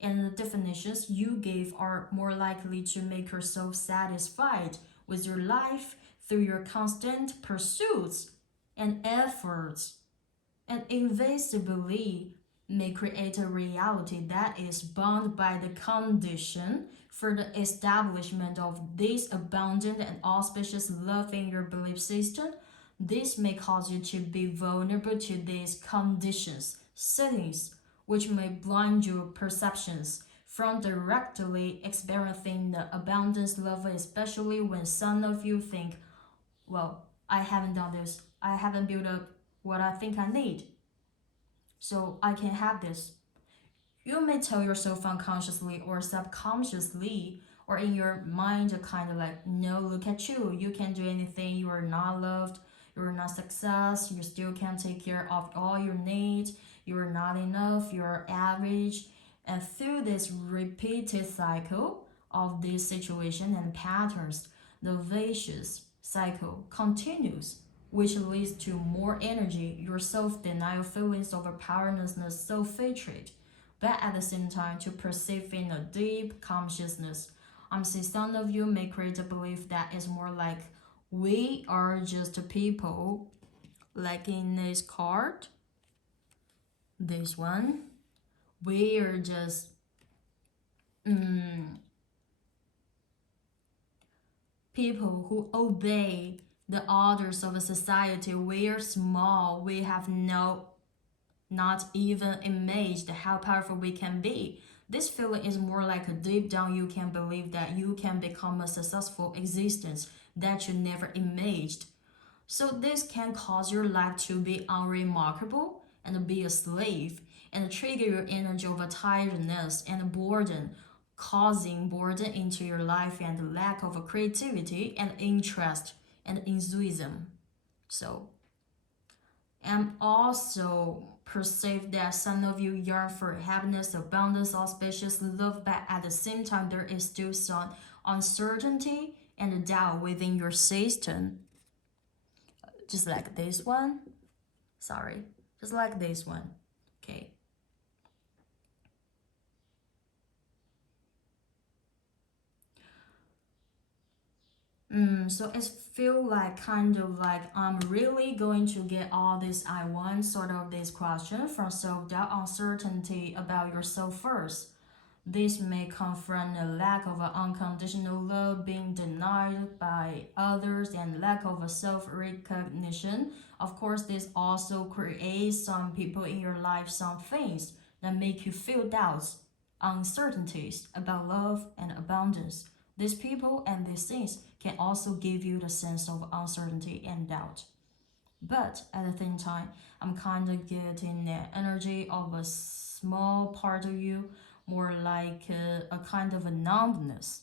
and the definitions you gave are more likely to make yourself satisfied with your life through your constant pursuits and efforts, and invisibly may create a reality that is bound by the condition for the establishment of this abundant and auspicious love in your belief system. This may cause you to be vulnerable to these conditions, settings, which may blind your perceptions from directly experiencing the abundance love, especially when some of you think, well, I haven't done this, I haven't built up what I think I need, so I can have this. You may tell yourself unconsciously or subconsciously or in your mind kind of like, no, look at you, you can't do anything, you are not loved, you're not success, you still can't take care of all your needs, you're not enough, you're average. And through this repeated cycle of this situation and patterns, the vicious cycle continues, which leads to more energy, your self-denial, feelings of powerlessness, self-hatred, but at the same time to perceive in a deep consciousness. See some of you may create a belief that is more like we are just people, like in this card, this one, we are just people who obey the orders of a society. We are small, we have not even imaged how powerful we can be. This feeling is more like a deep down you can believe that you can become a successful existence that you never imagined. So this can cause your life to be unremarkable and be a slave and trigger your energy of tiredness and boredom, causing boredom into your life and lack of creativity and interest and enthusiasm. So, and also perceive that some of you yearn for happiness, abundance, auspicious love, but at the same time there is still some uncertainty and doubt within your system. Just like this one. Sorry, just like this one. Okay. So it feel like kind of like I'm really going to get all this I want sort of this question from self-doubt, uncertainty about yourself first. This may come from a lack of unconditional love, being denied by others, and lack of a self-recognition. Of course, this also creates some people in your life, some things that make you feel doubts, uncertainties about love and abundance. These people and these things can also give you the sense of uncertainty and doubt. But at the same time, I'm kind of getting the energy of a small part of you, more like a kind of a numbness.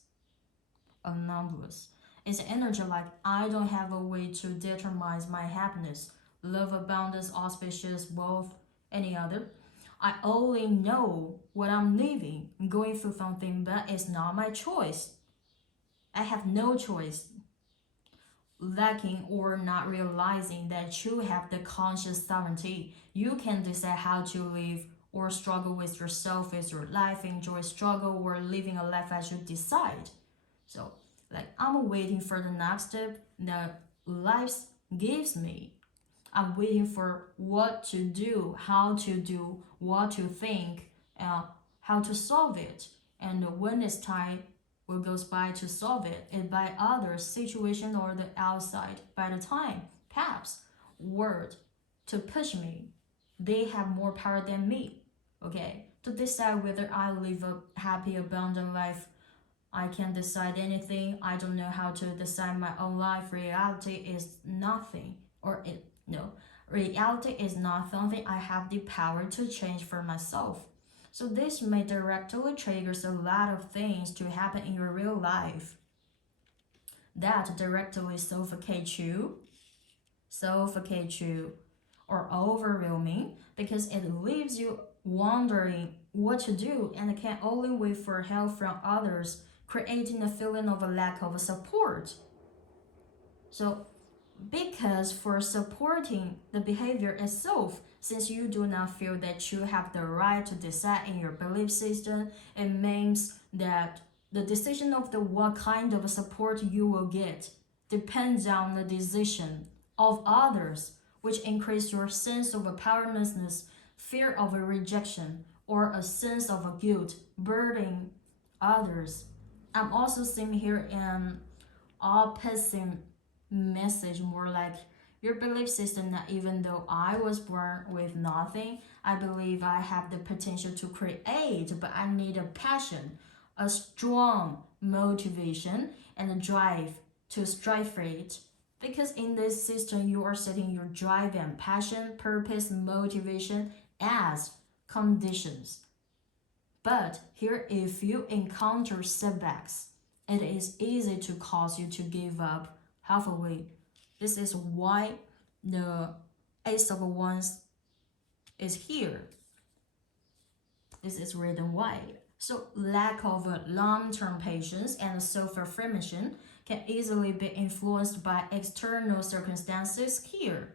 A numbness. It's energy like I don't have a way to determine my happiness, love, abundance, auspicious, wealth, any other. I only know what I'm living, going through something, but it's not my choice. I have no choice, lacking or not realizing that you have the conscious sovereignty. You can decide how to live or struggle with yourself as your life, enjoy struggle or living a life as you decide. So, like I'm waiting for the next step that life gives me. I'm waiting for what to do, how to do, what to think, how to solve it. And when it's time, will goes by to solve it, and by others, situation or the outside, by the time, perhaps, word to push me. They have more power than me. Okay, to decide whether I live a happy, abundant life. I can't decide anything. I don't know how to decide my own life. Reality is nothing, or it no. Reality is not something I have the power to change for myself. So this may directly triggers a lot of things to happen in your real life that directly suffocate you, or overwhelming because it leaves you wondering what to do and can only wait for help from others, creating a feeling of a lack of support. So because for supporting the behavior itself, since you do not feel that you have the right to decide in your belief system, it means that the decision of the what kind of support you will get depends on the decision of others, which increase your sense of a powerlessness, fear of a rejection, or a sense of a guilt, burdening others. I'm also seeing here an opposite message, more like your belief system that even though I was born with nothing, I believe I have the potential to create, but I need a passion, a strong motivation, and a drive to strive for it. Because in this system, you are setting your drive and passion, purpose, motivation as conditions. But here, if you encounter setbacks, it is easy to cause you to give up halfway. This is why the Ace of Wands is here. This is written why. So lack of long-term patience and self-affirmation can easily be influenced by external circumstances here.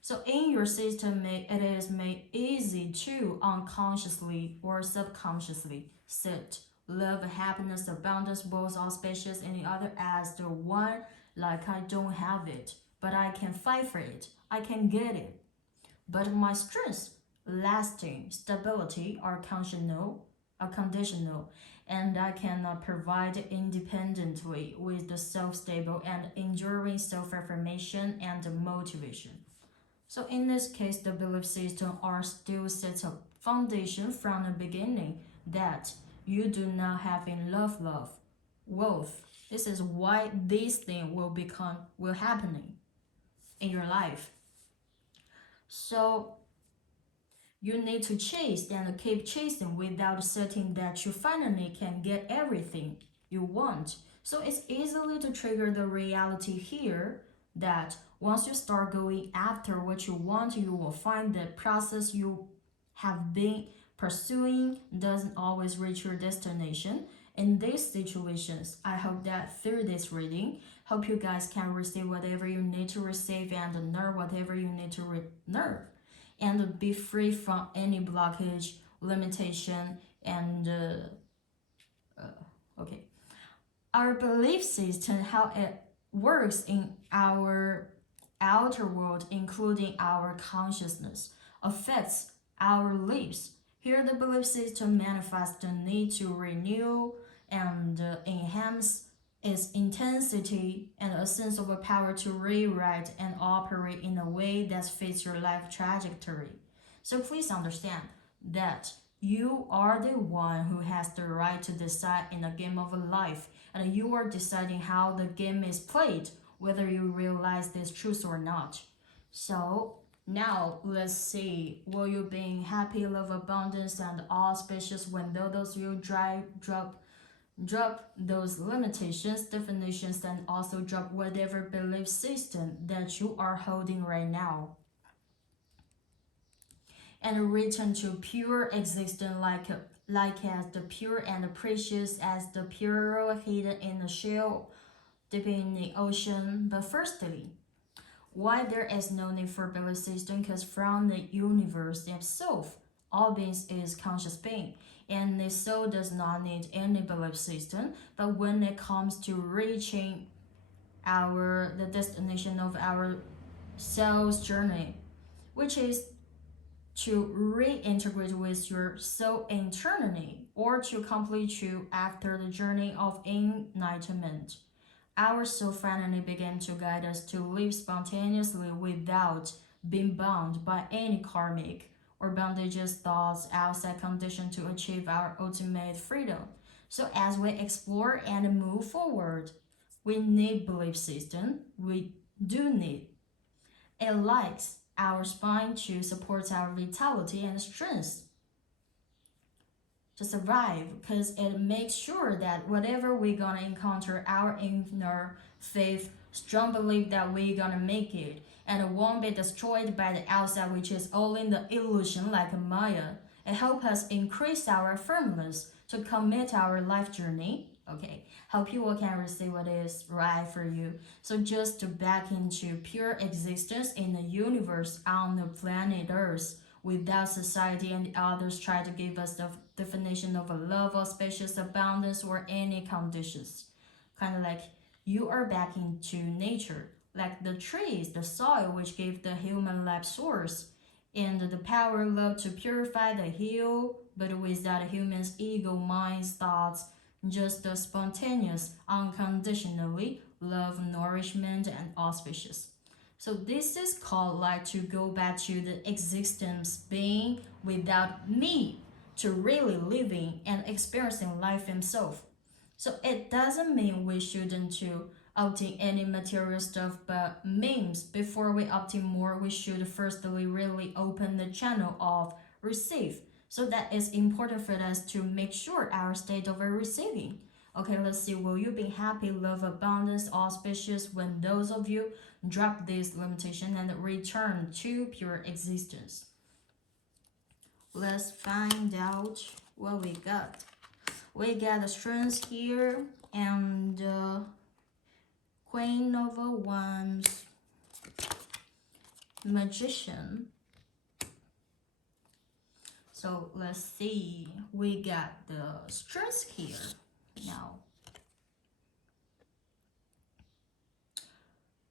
So in your system, it is made easy to unconsciously or subconsciously set love, happiness, abundance, both auspicious and the other as the one, like I don't have it, but I can fight for it. I can get it. But my strengths, lasting stability are conditional, and I cannot provide independently with the self-stable and enduring self-affirmation and motivation. So in this case, the belief system are still set a foundation from the beginning that you do not have enough wealth. This is why this thing will happening in your life. So you need to chase and keep chasing without certain that you finally can get everything you want. So it's easily to trigger the reality here that once you start going after what you want, you will find the process you have been pursuing doesn't always reach your destination. In these situations, I hope that through this reading, hope you guys can receive whatever you need to receive and learn whatever you need to learn and be free from any blockage, limitation, and okay. Our belief system, how it works in our outer world, including our consciousness, affects our lives. Here, the belief system manifests the need to renew and enhance its intensity and a sense of a power to rewrite and operate in a way that fits your life trajectory. So please understand that you are the one who has the right to decide in a game of a life, and you are deciding how the game is played, whether you realize this truth or not. So now let's see, will you being happy, love abundance, and auspicious when those you drop those limitations, definitions, and also drop whatever belief system that you are holding right now and return to pure existence like as the pure and precious as the pearl hidden in the shell deep in the ocean. But firstly, why there is no need for belief system? Because from the universe itself, all beings is conscious being, and the soul does not need any belief system. But when it comes to reaching the destination of our soul's journey, which is to reintegrate with your soul internally or to complete you after the journey of enlightenment. Our soul finally began to guide us to live spontaneously without being bound by any karmic or bondages thoughts outside condition to achieve our ultimate freedom. So as we explore and move forward, we need belief system. We do need it likes our spine to support our vitality and strength to survive because it makes sure that whatever we're gonna encounter, our inner faith, strong belief that we're gonna make it and it won't be destroyed by the outside, which is all in the illusion like a Maya. It helps us increase our firmness to commit our life journey. Okay, hope you all can receive what is right for you. So just to back into pure existence in the universe on the planet Earth without society and the others try to give us the definition of a love or spacious abundance or any conditions. Kind of like you are back into nature, like the trees, the soil which gave the human life source, and the power of love to purify the heal, but without a human's ego, minds, thoughts, just the spontaneous, unconditionally love, nourishment, and auspicious. So this is called like to go back to the existence being without me to really living and experiencing life himself. So it doesn't mean we shouldn't to obtain any material stuff, but means before we obtain more, we should firstly really open the channel of receive. So that is important for us to make sure our state of receiving. Okay, let's see. Will you be happy, love, abundance, auspicious when those of you drop this limitation and return to pure existence? let's find out what we got. We got the strength here and Queen of Wands, Magician. So let's see, we got the strength here now.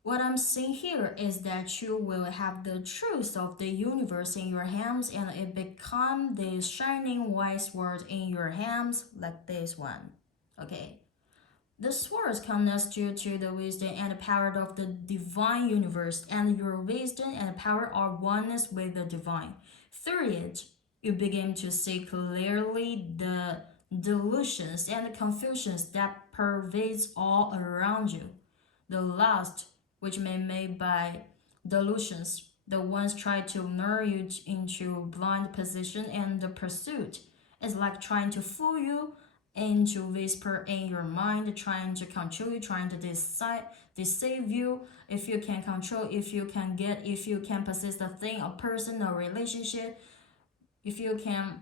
What I'm seeing here is that you will have the truth of the universe in your hands and it become the shining white sword in your hands like this one. Okay. The swords connects you to the wisdom and power of the divine universe, and your wisdom and power are oneness with the divine. Through it, you begin to see clearly the delusions and confusions that pervades all around you. The lust, which may made by delusions, the ones try to lure you into blind position, and the pursuit is like trying to fool you and to whisper in your mind, trying to control you, trying to deceive you. If you can control, if you can get, if you can possess a thing, a person, a relationship, if you can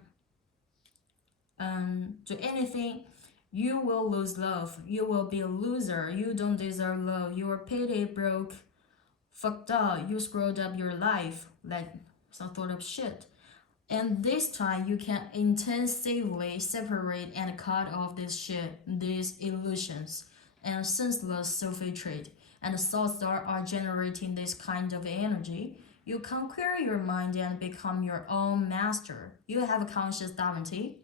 do anything, you will lose love. You will be a loser. You don't deserve love. You are pity, broke, fucked up. You screwed up your life, like some sort of shit. And this time you can intensively separate and cut off this shit, these illusions, and senseless self-hatred. And the thoughts that are generating this kind of energy. You conquer your mind and become your own master. You have a conscious sovereignty.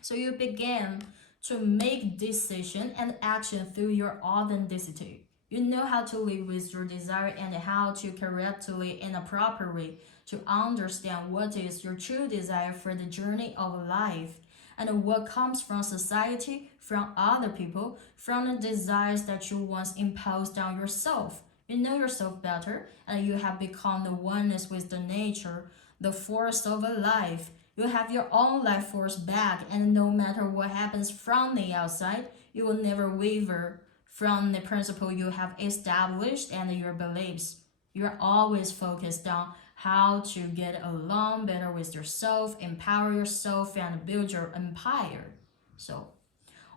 So you begin to make decision and action through your authenticity. You know how to live with your desire and how to correctly and appropriately to understand what is your true desire for the journey of life and what comes from society, from other people, from the desires that you once imposed on yourself. You know yourself better and you have become the oneness with the nature, the force of a life. You have your own life force back, and no matter what happens from the outside, you will never waver from the principle you have established and your beliefs. You're always focused on how to get along better with yourself, empower yourself, and build your empire. So,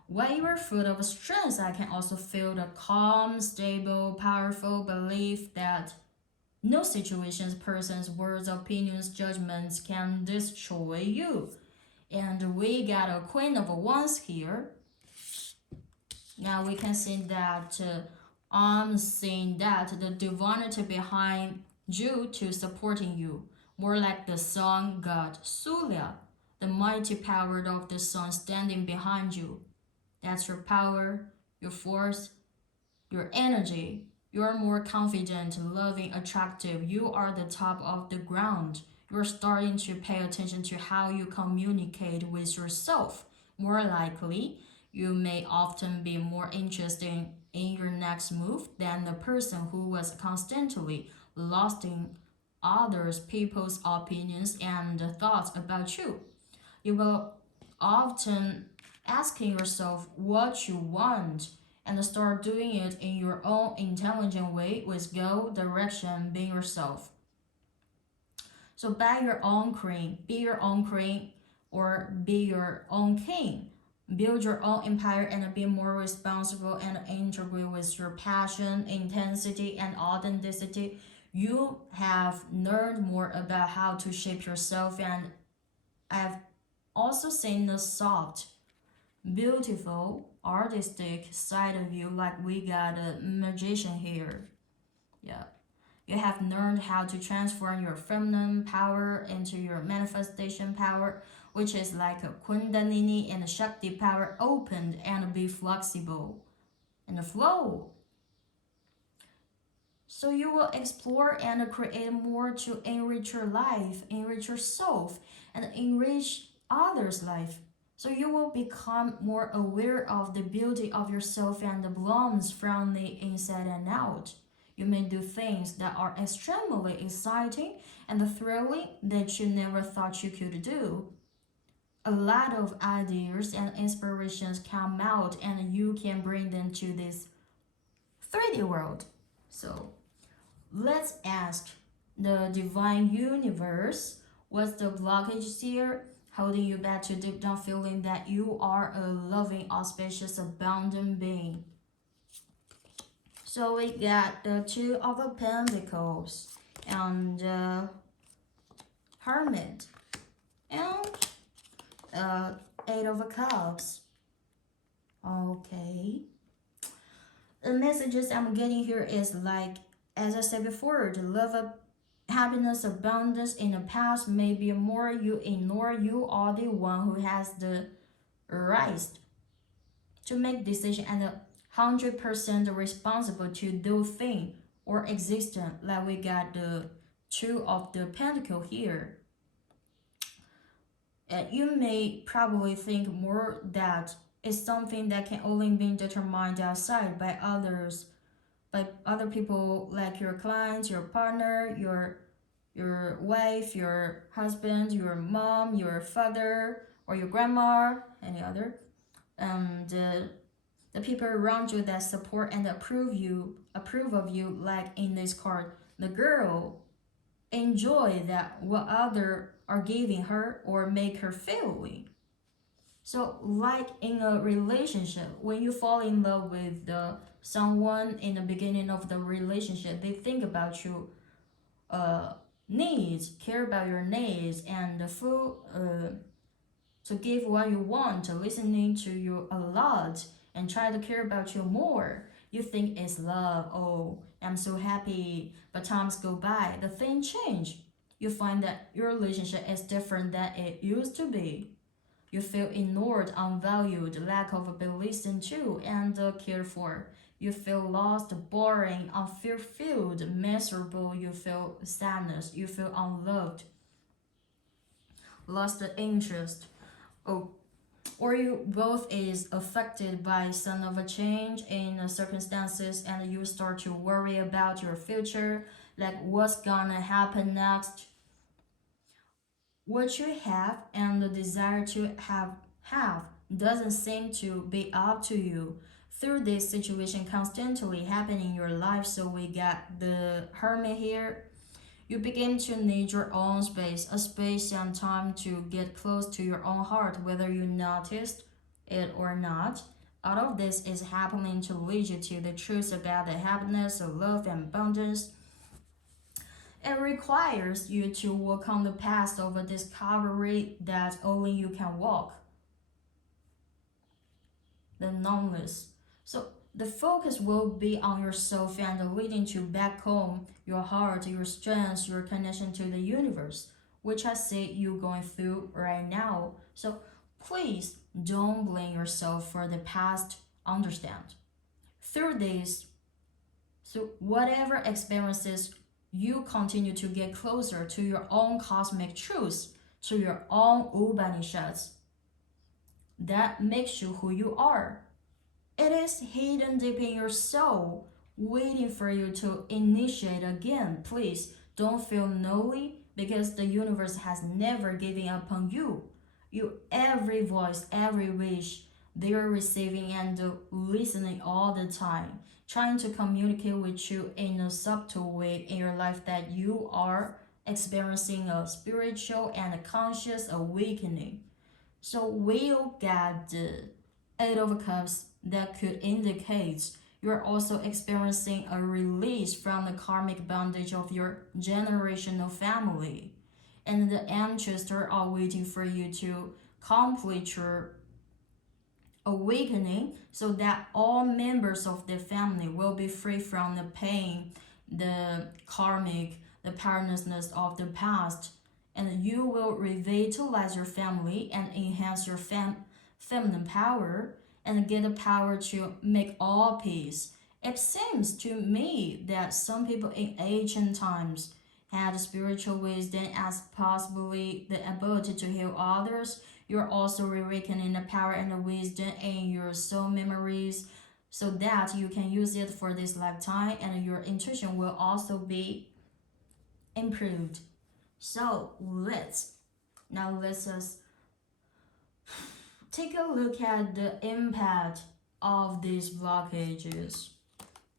while you are full of strength, I can also feel the calm, stable, powerful belief that no situations, persons, words, opinions, judgments can destroy you. And we got a Queen of Wands here. Now we can see that I'm seeing that the divinity behind you to supporting you, more like the sun god Surya, the mighty power of the sun standing behind you. That's your power, your force, your energy. You're more confident, loving, attractive. You are the top of the ground. You're starting to pay attention to how you communicate with yourself. More likely, you may often be more interested in your next move than the person who was constantly lost in others people's opinions and thoughts about you. You will often asking yourself what you want and start doing it in your own intelligent way with goal, direction, being yourself. So buy your own queen, be your own queen, or be your own king. Build your own empire and be more responsible and integral with your passion, intensity, and authenticity. You have learned more about how to shape yourself, and I've also seen the soft, beautiful, artistic side of you, like we got a magician here. Yeah. You have learned how to transform your feminine power into your manifestation power, which is like a Kundalini and a Shakti power opened and be flexible and flow. So you will explore and create more to enrich your life, enrich yourself, and enrich others' life. So you will become more aware of the beauty of yourself and the blooms from the inside and out. You may do things that are extremely exciting and thrilling that you never thought you could do. A lot of ideas and inspirations come out and you can bring them to this 3D world. So let's ask the divine universe What's the blockage here? Holding you back to deep down feeling that you are a loving, auspicious, abundant being. So we got the Two of the Pentacles and Hermit and Eight of Cups. Okay. The messages I'm getting here is like, as I said before, the love of happiness, abundance in the past, maybe more you ignore, you are the one who has the right to make decision and 100% responsible to do thing or existence. Like we got the Two of the Pentacle here. You may probably think more that it's something that can only be determined outside by others, by other people like your clients, your partner, your wife, your husband, your mom, your father, or your grandma, any other, and the people around you that support and approve of you, like in this card, the girl enjoy that what other are giving her or make her feeling. So like in a relationship, when you fall in love with someone in the beginning of the relationship, they think about you needs, care about your needs, and the full to give what you want, to listening to you a lot, and try to care about you more. You think it's love. Oh, I'm so happy. But times go by, the thing change. You find that your relationship is different than it used to be. You feel ignored, unvalued, lack of being listened to and cared for. You feel lost, boring, unfulfilled, miserable. You feel sadness. You feel unloved, lost interest. Oh, or you both is affected by some of a change in circumstances and you start to worry about your future, like what's gonna happen next. What you have and the desire to have doesn't seem to be up to you through this situation constantly happening in your life. So we got the Hermit here. You begin to need your own space, a space and time to get close to your own heart, whether you noticed it or not. All of this is happening to lead you to the truth about the happiness of love and abundance. It requires you to walk on the path of a discovery that only you can walk. The numbness. So the focus will be on yourself and leading to back home, your heart, your strength, your connection to the universe, which I see you going through right now. So please don't blame yourself for the past. Understand. Through this, so whatever experiences you continue to get closer to your own cosmic truths, to your own Upanishads, that makes you who you are. It is hidden deep in your soul, waiting for you to initiate again. Please don't feel lonely because the universe has never given up on you. You, every voice, every wish, they are receiving and listening all the time, trying to communicate with you in a subtle way in your life that you are experiencing a spiritual and a conscious awakening. So we'll get the Eight of Cups that could indicate you're also experiencing a release from the karmic bondage of your generational family. And the ancestors are waiting for you to complete your awakening so that all members of the family will be free from the pain, the karmic, the powerlessness of the past, and you will revitalize your family and enhance your feminine power and get the power to make all peace. It seems to me that some people in ancient times had spiritual wisdom as possibly the ability to heal others. You're also awakening the power and the wisdom in your soul memories so that you can use it for this lifetime and your intuition will also be improved. So let's us take a look at the impact of these blockages.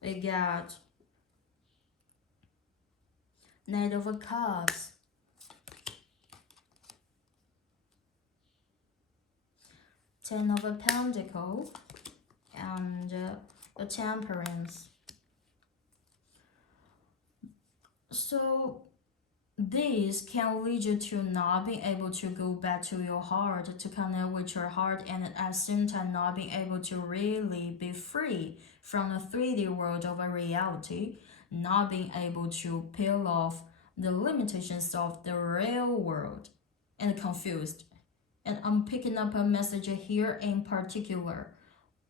We got Knight of Cups, Ten of a Pentacle, and the Temperance. So this can lead you to not being able to go back to your heart, to connect with your heart, and at the same time not being able to really be free from the 3D world of a reality, not being able to peel off the limitations of the real world, and confused. And I'm picking up a message here in particular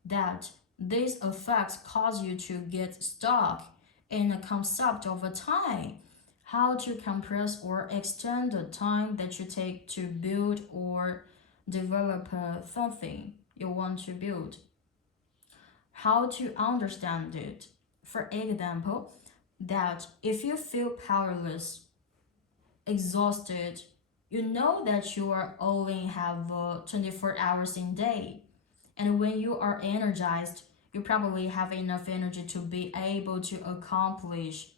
that these effects cause you to get stuck in a concept of a time, how to compress or extend the time that you take to build or develop something you want to build, how to understand it. For example, that if you feel powerless, exhausted, you know that you are only have 24 hours in day, and when you are energized, you probably have enough energy to be able to accomplish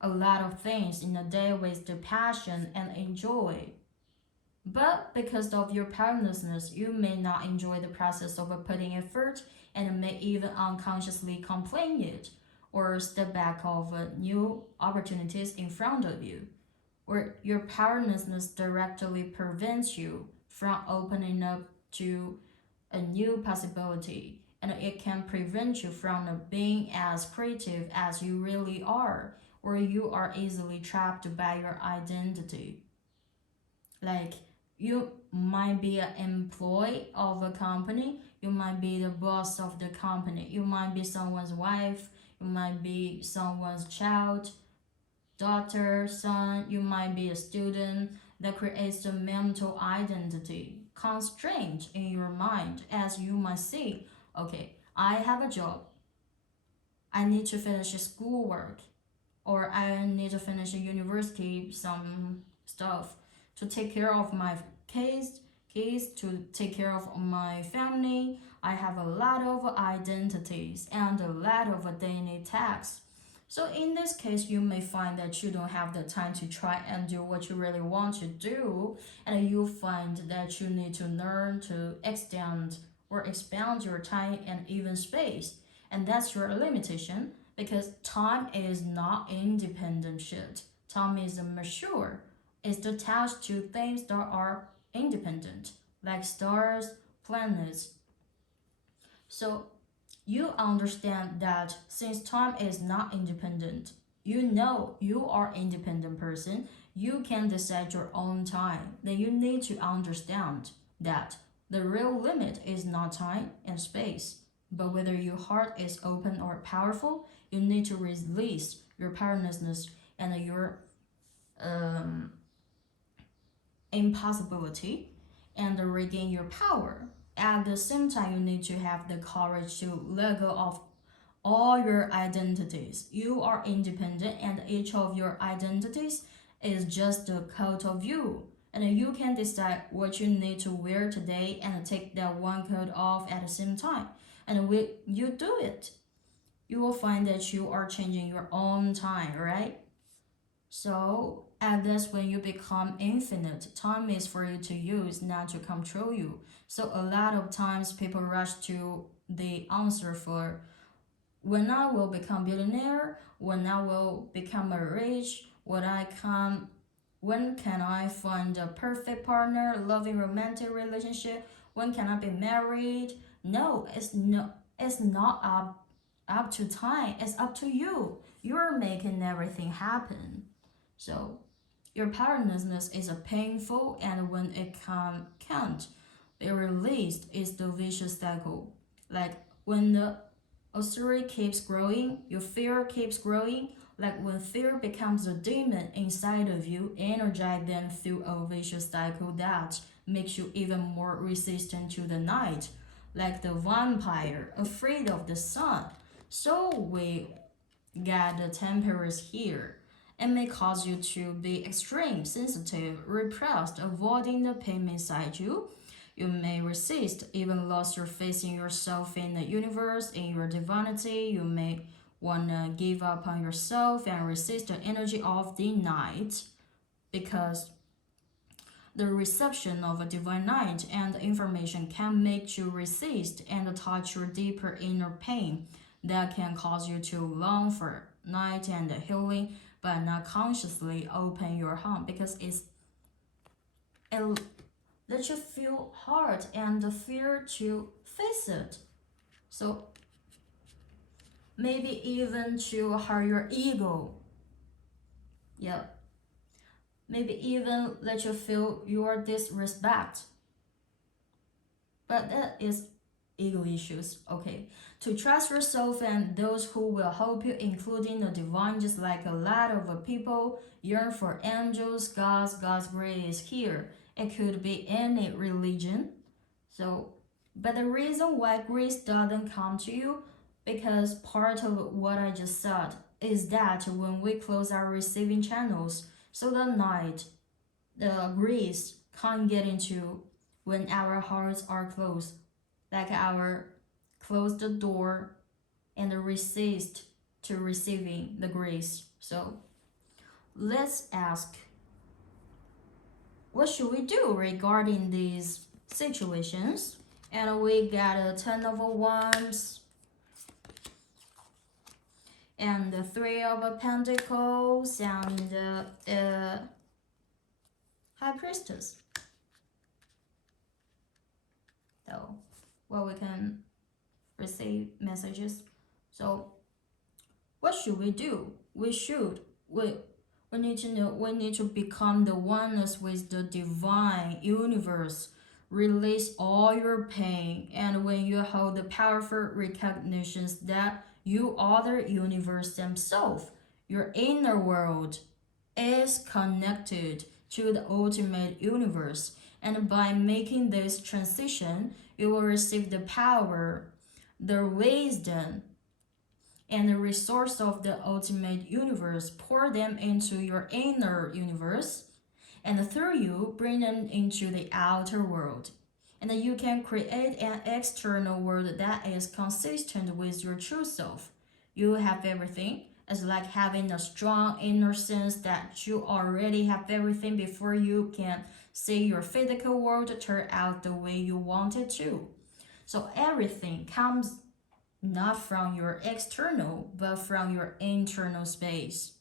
a lot of things in a day with the passion and enjoy. But because of your powerlessness, you may not enjoy the process of putting effort and may even unconsciously complain it or step back of new opportunities in front of you. Or your powerlessness directly prevents you from opening up to a new possibility, and it can prevent you from being as creative as you really are, or you are easily trapped by your identity. Like, you might be an employee of a company, you might be the boss of the company, you might be someone's wife, you might be someone's child, daughter, son, you might be a student. That creates a mental identity constraint in your mind, as you might see, okay, I have a job, I need to finish schoolwork, or I need to finish a university some stuff to take care of my kids, to take care of my family. I have a lot of identities and a lot of daily tasks. So in this case, you may find that you don't have the time to try and do what you really want to do, and you find that you need to learn to extend or expand your time and even space. And that's your limitation, because time is not independent shit. Time is mature. It's attached to things that are independent, like stars, planets. So you understand that since time is not independent, you know you are independent person, you can decide your own time. Then you need to understand that the real limit is not time and space, but whether your heart is open or powerful. You need to release your powerlessness and your um, impossibility and regain your power. At the same time, you need to have the courage to let go of all your identities. You are independent, and each of your identities is just a coat of you. And you can decide what you need to wear today and take that one coat off at the same time. And when you do it, you will find that you are changing your own time, right? So, and that's when you become infinite. Time is for you to use, not to control you. So, a lot of times people rush to the answer for when I will become billionaire, when I will become a rich, when can I find a perfect partner, loving romantic relationship, when can I be married? No, it's not up to time. It's up to you. You're making everything happen. So your powerlessness is a painful, and when it can't be released, is the vicious cycle. Like when the authority keeps growing, your fear keeps growing. Like when fear becomes a demon inside of you, energize them through a vicious cycle that makes you even more resistant to the night, like the vampire, afraid of the sun. So we get the temperance here. It may cause you to be extreme, sensitive, repressed, avoiding the pain inside you. You may resist, even lost your faith in yourself, in the universe, in your divinity. You may wanna give up on yourself and resist the energy of the night, because The reception of a divine light and information can make you resist and touch your deeper inner pain that can cause you to long for light and healing, but not consciously open your heart because it lets you feel hard and fear to face it. So maybe even to hurt your ego. Yeah. Maybe even let you feel your disrespect. But that is ego issues, okay? To trust yourself and those who will help you, including the divine, just like a lot of people yearn for angels, God's grace is here. It could be any religion. So, but the reason why grace doesn't come to you, because part of what I just said is that when we close our receiving channels, so the night, the grace can't get into when our hearts are closed, like our close the door and resist to receiving the grace. So let's ask, what should we do regarding these situations? And we got a 10 of wands and the 3 of pentacles and high priestess. So well, we can receive messages. So what should we do? We need to know, we need to become the oneness with the divine universe. Release all your pain, and when you hold the powerful recognitions that you are the universe themselves, your inner world is connected to the ultimate universe. And by making this transition, you will receive the power, the wisdom, and the resource of the ultimate universe. Pour them into your inner universe, and through you, bring them into the outer world. And then you can create an external world that is consistent with your true self. You have everything. It's like having a strong inner sense that you already have everything before you can see your physical world turn out the way you want it to. So everything comes not from your external, but from your internal space.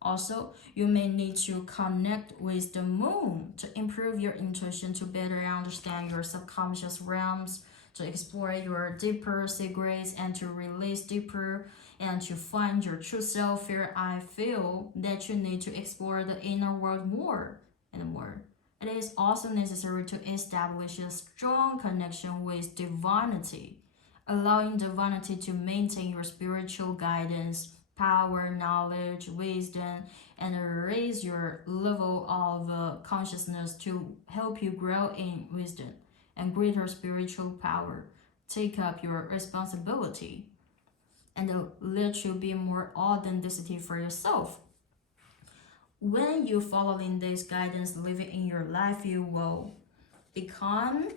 Also, you may need to connect with the moon to improve your intuition, to better understand your subconscious realms, to explore your deeper secrets, and to release deeper and to find your true self. Here, I feel that you need to explore the inner world more and more. It is also necessary to establish a strong connection with divinity, allowing divinity to maintain your spiritual guidance, power, knowledge, wisdom, and raise your level of consciousness to help you grow in wisdom and greater spiritual power. Take up your responsibility and let you be more authenticity for yourself. When you following this guidance, living in your life, you will become,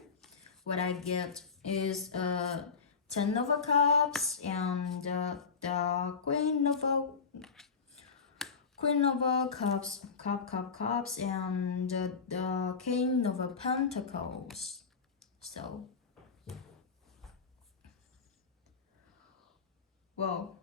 what I get is 10 of Cups and the Queen of Cups, Cups, and the King of Pentacles. So, well,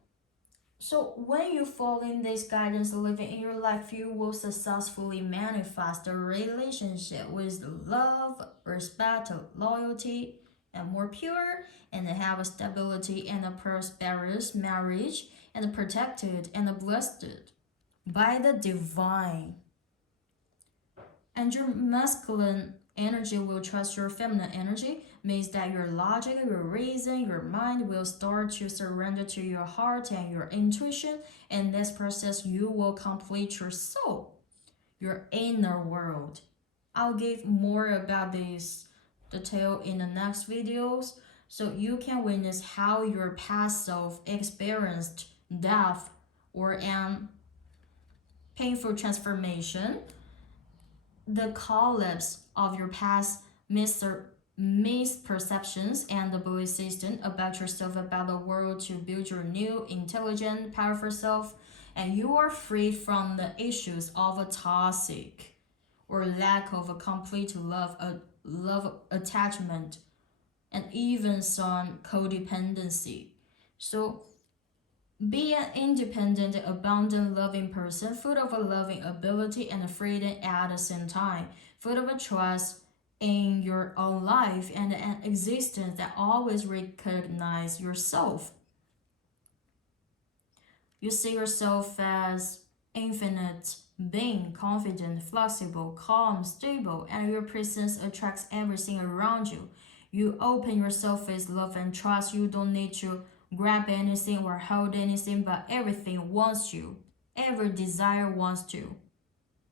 so when you follow in this guidance, living in your life, you will successfully manifest a relationship with love, respect, loyalty, and more pure, and have a stability and a prosperous marriage, and protected and blessed by the divine. And your masculine energy will trust your feminine energy, means that your logic, your reason, your mind will start to surrender to your heart and your intuition. In this process, you will complete your soul, your inner world. I'll give more about this detail in the next videos, so you can witness how your past self experienced death or an painful transformation, the collapse of your past misperceptions and the belief system about yourself, about the world, to build your new, intelligent, powerful self, and you are free from the issues of a toxic or lack of a complete love attachment, and even some codependency. So be an independent, abundant, loving person, full of a loving ability and freedom at the same time, full of a trust in your own life and an existence that always recognize yourself. You see yourself as infinite being, confident, flexible, calm, stable, and your presence attracts everything around you. You open yourself with love and trust. You don't need to grab anything or hold anything, but everything wants you. Every desire wants to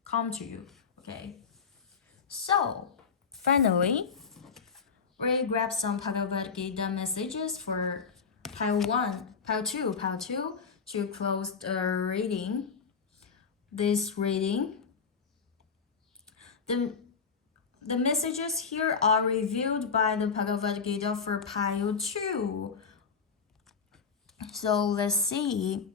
come to you. Okay. So finally, we grab some Bhagavad Gita messages for pile one, pile two to close the reading. This reading, the the messages here are reviewed by the Bhagavad Gita for pile 2. So let's see.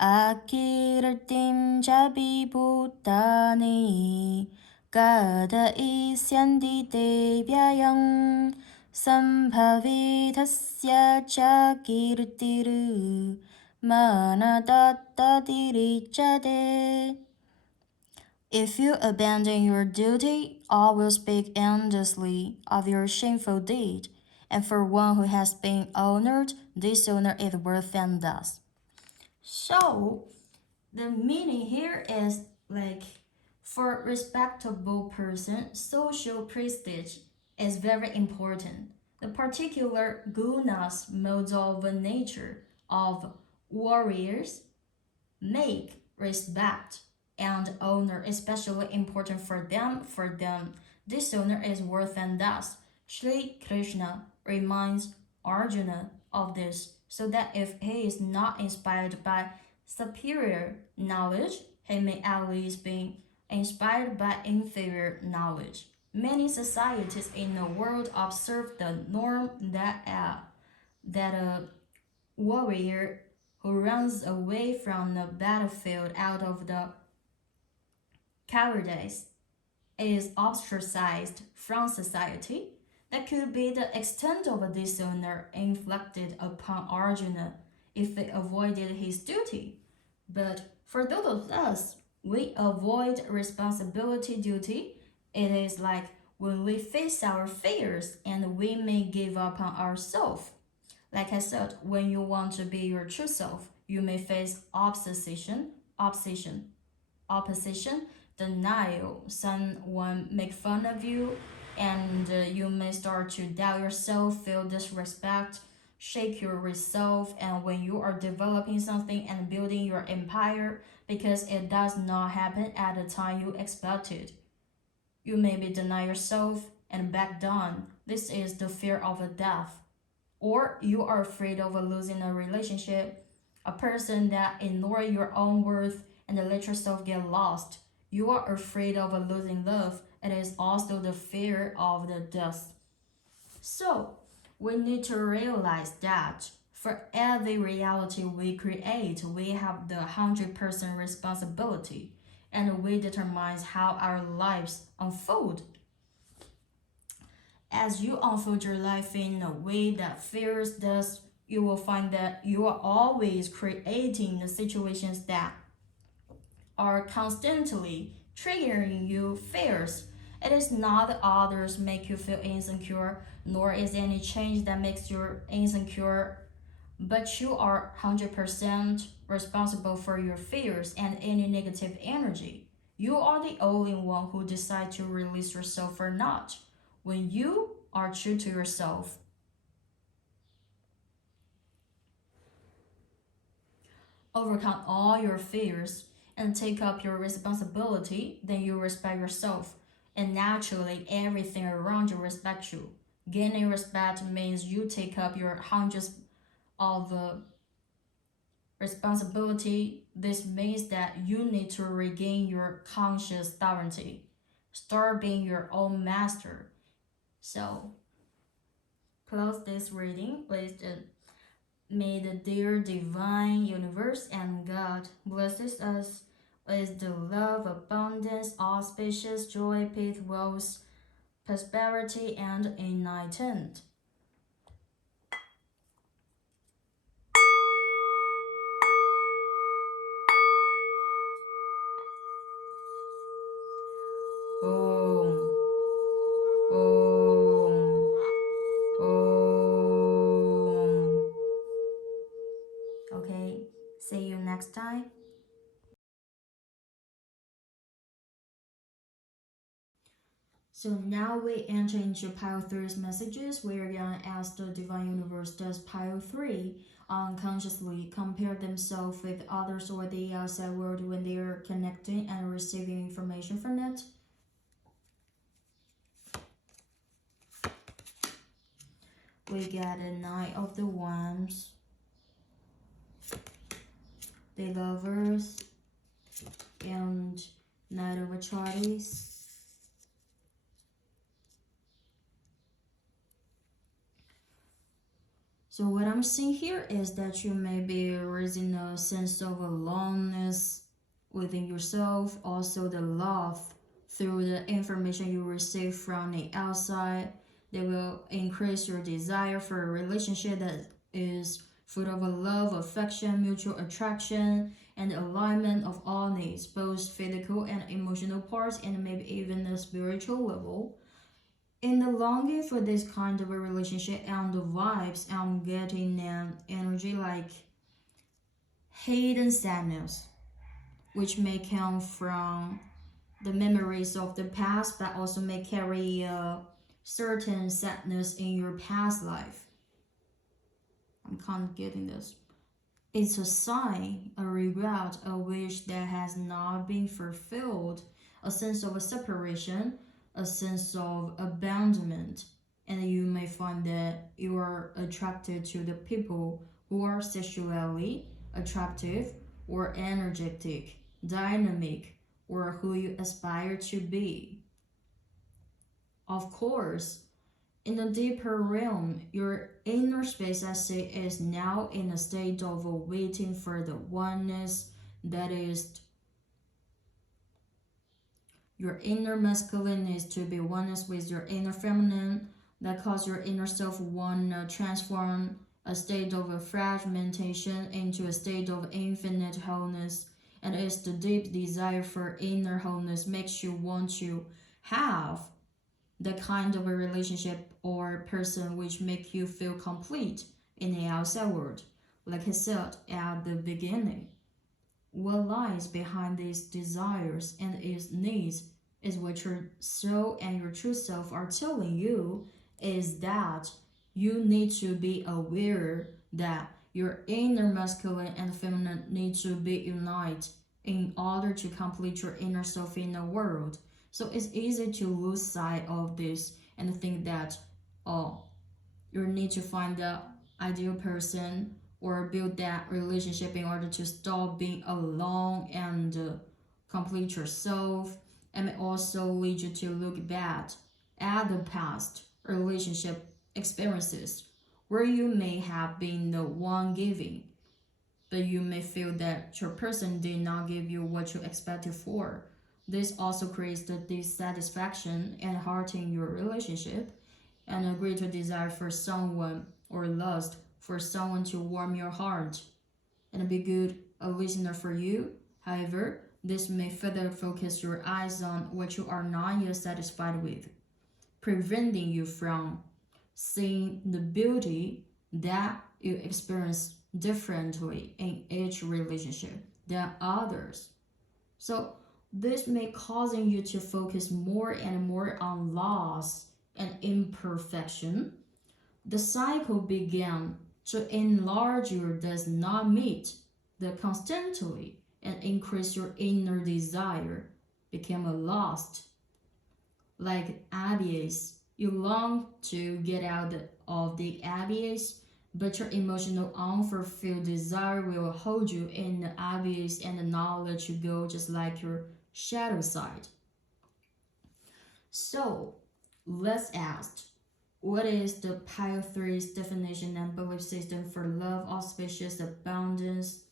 Akirtim jabi bhutani gada isyanti devyayam sambhavidhasya cha kirtiru manadattadirichade. If you abandon your duty, all will speak endlessly of your shameful deed, and for one who has been honored, dishonor is worse than dust. So, the meaning here is like for respectable person, social prestige is very important. The particular gunas, modes of nature of warriors make respect and honor especially important for them. For them, dishonor is worse than dust. Sri Krishna reminds Arjuna of this so that if he is not inspired by superior knowledge, he may at least be inspired by inferior knowledge. Many societies in the world observe the norm that a warrior who runs away from the battlefield out of the cowardice is ostracized from society. That could be the extent of a dishonor inflicted upon Arjuna if he avoided his duty. But for those of us, we avoid responsibility duty. It is like when we face our fears and we may give up on ourselves. Like I said, when you want to be your true self, you may face opposition, denial. Someone make fun of you, and you may start to doubt yourself, feel disrespect, shake your resolve. And when you are developing something and building your empire, because it does not happen at the time you expected, you maybe deny yourself and back down. This is the fear of a death. Or you are afraid of losing a relationship, a person that ignore your own worth and let yourself get lost. You are afraid of losing love. It is also the fear of the death. So we need to realize that for every reality we create, we have the 100% responsibility, and we determine how our lives unfold. As you unfold your life in a way that fears this, you will find that you are always creating the situations that are constantly triggering you fears. It is not that others make you feel insecure, nor is any change that makes you insecure, but you are 100% responsible for your fears and any negative energy. You are the only one who decides to release yourself or not. When you are true to yourself, overcome all your fears, and take up your responsibility, then you respect yourself. And naturally, everything around you respects you. Gaining respect means you take up your hundreds of responsibility. This means that you need to regain your conscious sovereignty. Start being your own master. So, close this reading with may the dear divine universe and God blesses us is the love, abundance, auspicious, joy, peace, wealth, prosperity, and enlightenment. Om, Om, Om. Okay, see you next time. So now we enter into Pile 3's messages. We are gonna ask the Divine Universe, does Pile 3 unconsciously compare themselves with others or the outside world when they are connecting and receiving information from it? We get a Knight of the Wands, the Lovers, and Knight of Achilles. So what I'm seeing here is that you may be raising a sense of aloneness within yourself, also the love through the information you receive from the outside. They will increase your desire for a relationship that is full of a love, affection, mutual attraction, and alignment of all needs, both physical and emotional parts, and maybe even a spiritual level. In the longing for this kind of a relationship and the vibes, I'm getting an energy like hidden sadness, which may come from the memories of the past, but also may carry a certain sadness in your past life. I'm kind of getting this. It's a sign, a regret, a wish that has not been fulfilled, a sense of a separation, a sense of abandonment, and you may find that you are attracted to the people who are sexually attractive or energetic, dynamic, or who you aspire to be. Of course, in the deeper realm, your inner space, I say, is now in a state of waiting for the oneness that is your inner masculine is to be oneness with your inner feminine, that cause your inner self one transform a state of a fragmentation into a state of infinite wholeness. And it's the deep desire for inner wholeness makes you want to have the kind of a relationship or person which make you feel complete in the outside world. Like I said at the beginning, what lies behind these desires and its needs is what your soul and your true self are telling you is that you need to be aware that your inner masculine and feminine need to be united in order to complete your inner self in the world. So it's easy to lose sight of this and think that, oh, you need to find the ideal person or build that relationship in order to stop being alone and complete yourself, and may also lead you to look back at the past relationship experiences where you may have been the one giving, but you may feel that your person did not give you what you expected for. This also creates the dissatisfaction and hurting your relationship and a greater desire for someone or lust for someone to warm your heart and be good a listener for you. However, this may further focus your eyes on what you are not yet satisfied with, preventing you from seeing the beauty that you experience differently in each relationship than others. So this may causing you to focus more and more on loss and imperfection. The cycle began to enlarge your does not meet the constantly and increase your inner desire became a lost like abyss. You long to get out of the abyss, but your emotional unfulfilled desire will hold you in the abyss and not let you go, just like your shadow side. So, let's ask, what is the Pile 3's definition and belief system for love, auspicious, abundance?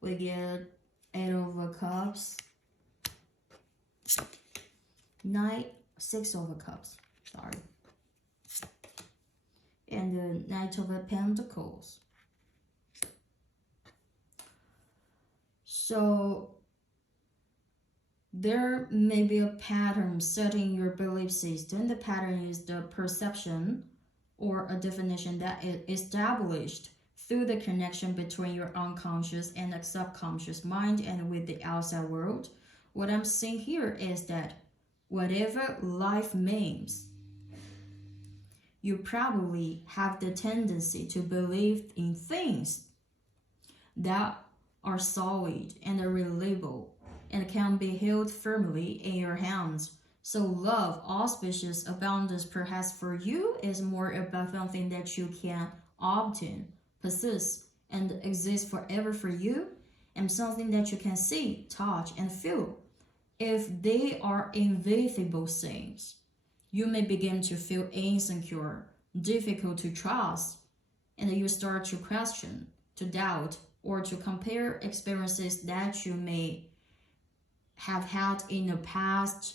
we get 8 of Cups, 6 of Cups, sorry, and the Knight of Pentacles. So there may be a pattern set in your belief system. The pattern is the perception or a definition that is established through the connection between your unconscious and the subconscious mind and with the outside world. What I'm saying here is that whatever life means, you probably have the tendency to believe in things that are solid and reliable and can be held firmly in your hands. So love, auspicious, abundance, perhaps for you is more about something that you can obtain, possess, and exist forever for you, and something that you can see, touch, and feel. If they are invisible things, you may begin to feel insecure, difficult to trust, and you start to question, to doubt, or to compare experiences that you may have had in the past.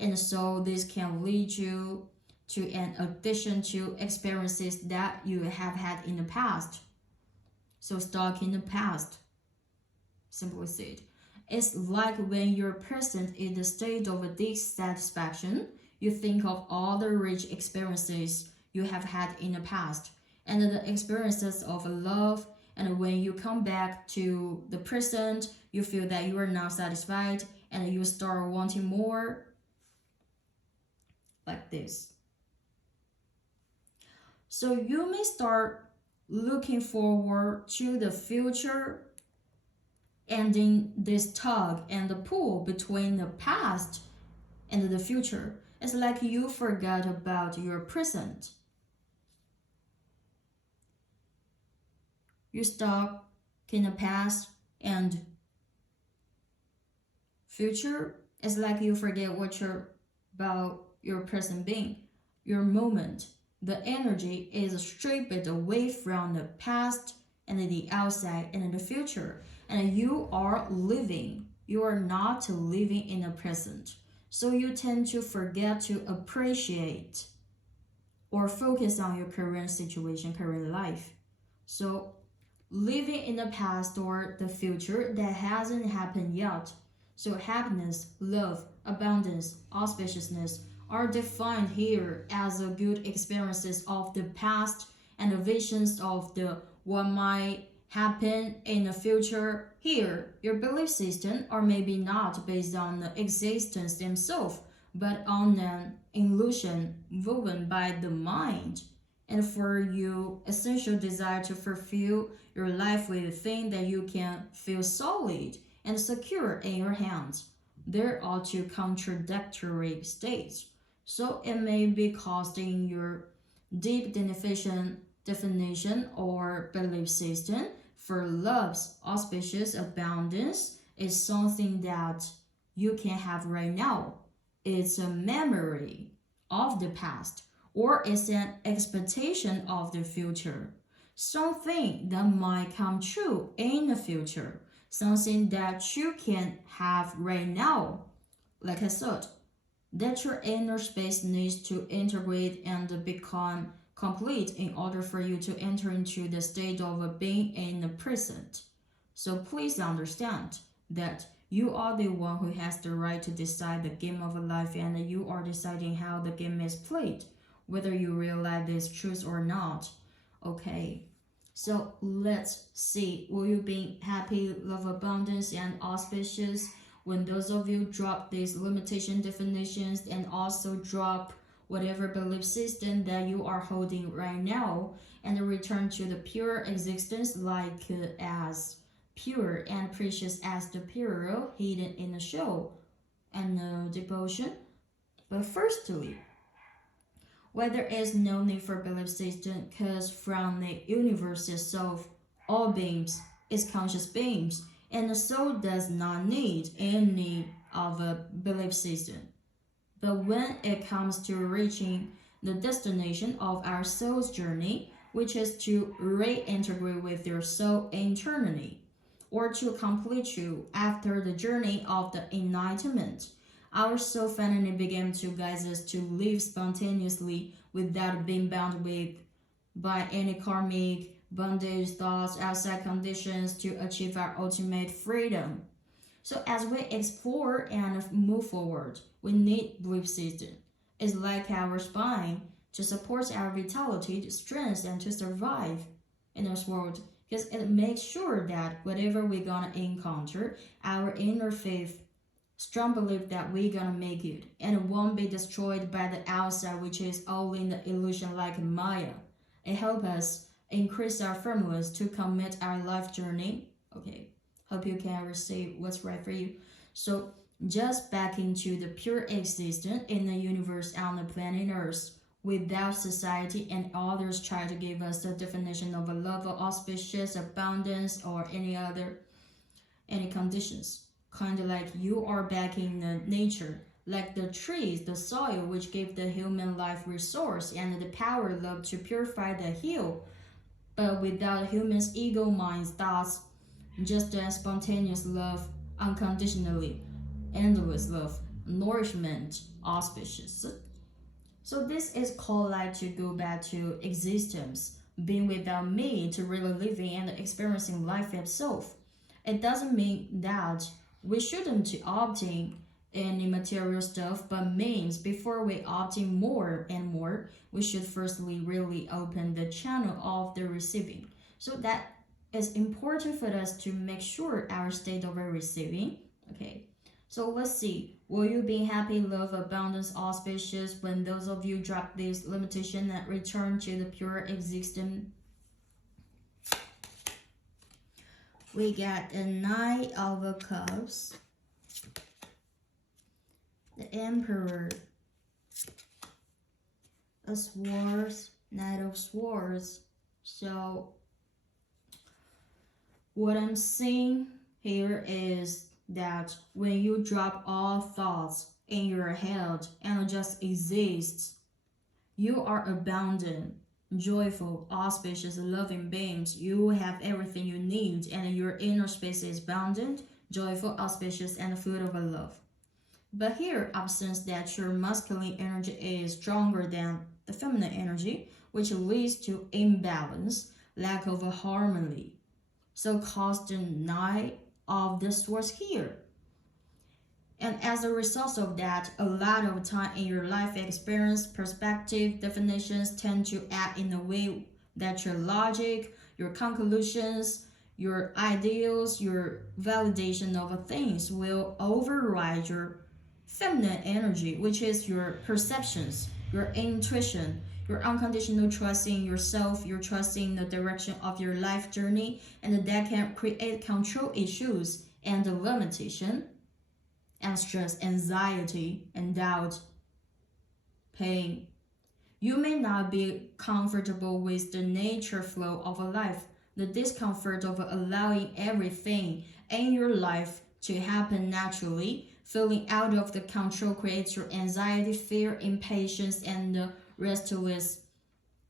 And so this can lead you to an addition to experiences that you have had in the past. So stuck in the past, simply said. It's like when you're present in the state of dissatisfaction, you think of all the rich experiences you have had in the past and the experiences of love, and when you come back to the present, you feel that you are not satisfied and you start wanting more, like this. So you may start looking forward to the future, and in this tug and the pull between the past and the future, it's like you forgot about your present. You stuck in the past and future. It's like you forget what you're about your present being, your moment. The energy is stripped away from the past and the outside and the future, and you are living. You are not living in the present. So you tend to forget to appreciate or focus on your current situation, current life. So living in the past or the future that hasn't happened yet. So happiness, love, abundance, auspiciousness are defined here as the good experiences of the past and the visions of the what might happen in the future. Here, your belief system are maybe not based on the existence themselves, but on an illusion woven by the mind. And for you, essential desire to fulfill your life with a thing that you can feel solid and secure in your hands. There are two contradictory states. So it may be caused in your deep definition or belief system. For love's auspicious abundance is something that you can have right now. It's a memory of the past, or it's an expectation of the future. Something that might come true in the future. Something that you can have right now. Like I said, that your inner space needs to integrate and become complete in order for you to enter into the state of being in the present. So please understand that you are the one who has the right to decide the game of life, and you are deciding how the game is played, whether you realize this truth or not. Okay, so let's see. Will you be happy, love, abundance, and auspicious when those of you drop these limitation definitions and also drop whatever belief system that you are holding right now and return to the pure existence, like as pure and precious as the pearl hidden in the shell and devotion? But firstly, why there is no need for belief system, because from the universe itself, all beings is conscious beings, and the soul does not need any of a belief system. But when it comes to reaching the destination of our soul's journey, which is to reintegrate with your soul internally, or to complete you after the journey of the enlightenment. Our soul finally began to guide us to live spontaneously without being bound by any karmic bondage thoughts, outside conditions to achieve our ultimate freedom. So as we explore and move forward, we need belief system. It's like our spine to support our vitality, strength, and to survive in this world. Because it makes sure that whatever we're gonna encounter, our inner faith, strong belief that we're gonna make it, and it won't be destroyed by the outside, which is all in the illusion like Maya. It helps us increase our firmness to commit our life journey. Okay, hope you can receive what's right for you. So just back into the pure existence in the universe on the planet Earth without society and others try to give us the definition of a love of auspicious abundance or any conditions. Kind of like you are back in the nature, like the trees, the soil, which give the human life resource and the power love to purify the heal, but without humans' ego minds, thoughts, just a spontaneous love, unconditionally, endless love, nourishment, auspicious. So this is called like to go back to existence, being without me to really living and experiencing life itself. It doesn't mean that we shouldn't obtain any material stuff, but means before we obtain more and more, we should firstly really open the channel of the receiving. So that is important for us to make sure our state of receiving. Okay, so let's see. Will you be happy, love, abundance, auspicious when those of you drop this limitation and return to the pure existence? We got the Knight of Cups, the Emperor, a Swords, Knight of Swords. So what I'm seeing here is that when you drop all thoughts in your head and just exist, you are abundant, joyful, auspicious, loving beings. You have everything you need, and your inner space is abundant, joyful, auspicious, and full of love. But here, absence that your masculine energy is stronger than the feminine energy, which leads to imbalance, lack of harmony. So cause the Knight of the Swords here. And as a result of that, a lot of time in your life experience, perspective, definitions tend to act in a way that your logic, your conclusions, your ideals, your validation of things will override your feminine energy, which is your perceptions, your intuition, your unconditional trust in yourself, your trust in the direction of your life journey, and that can create control issues and limitation and stress, anxiety, and doubt, pain. You may not be comfortable with the nature flow of a life, the discomfort of allowing everything in your life to happen naturally. Feeling out of the control creates your anxiety, fear, impatience, and restlessness.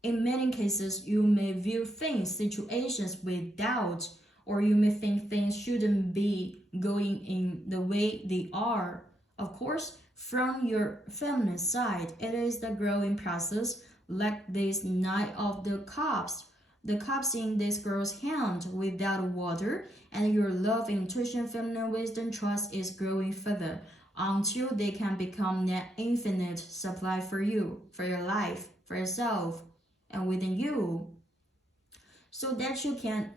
In many cases, you may view things, situations with doubt, or you may think things shouldn't be going in the way they are. Of course, from your feminine side, it is the growing process, like this Knight of the Cups. The cups in this girl's hand without water, and your love, intuition, feminine wisdom, trust is growing further until they can become an infinite supply for you, for your life, for yourself, and within you, so that you can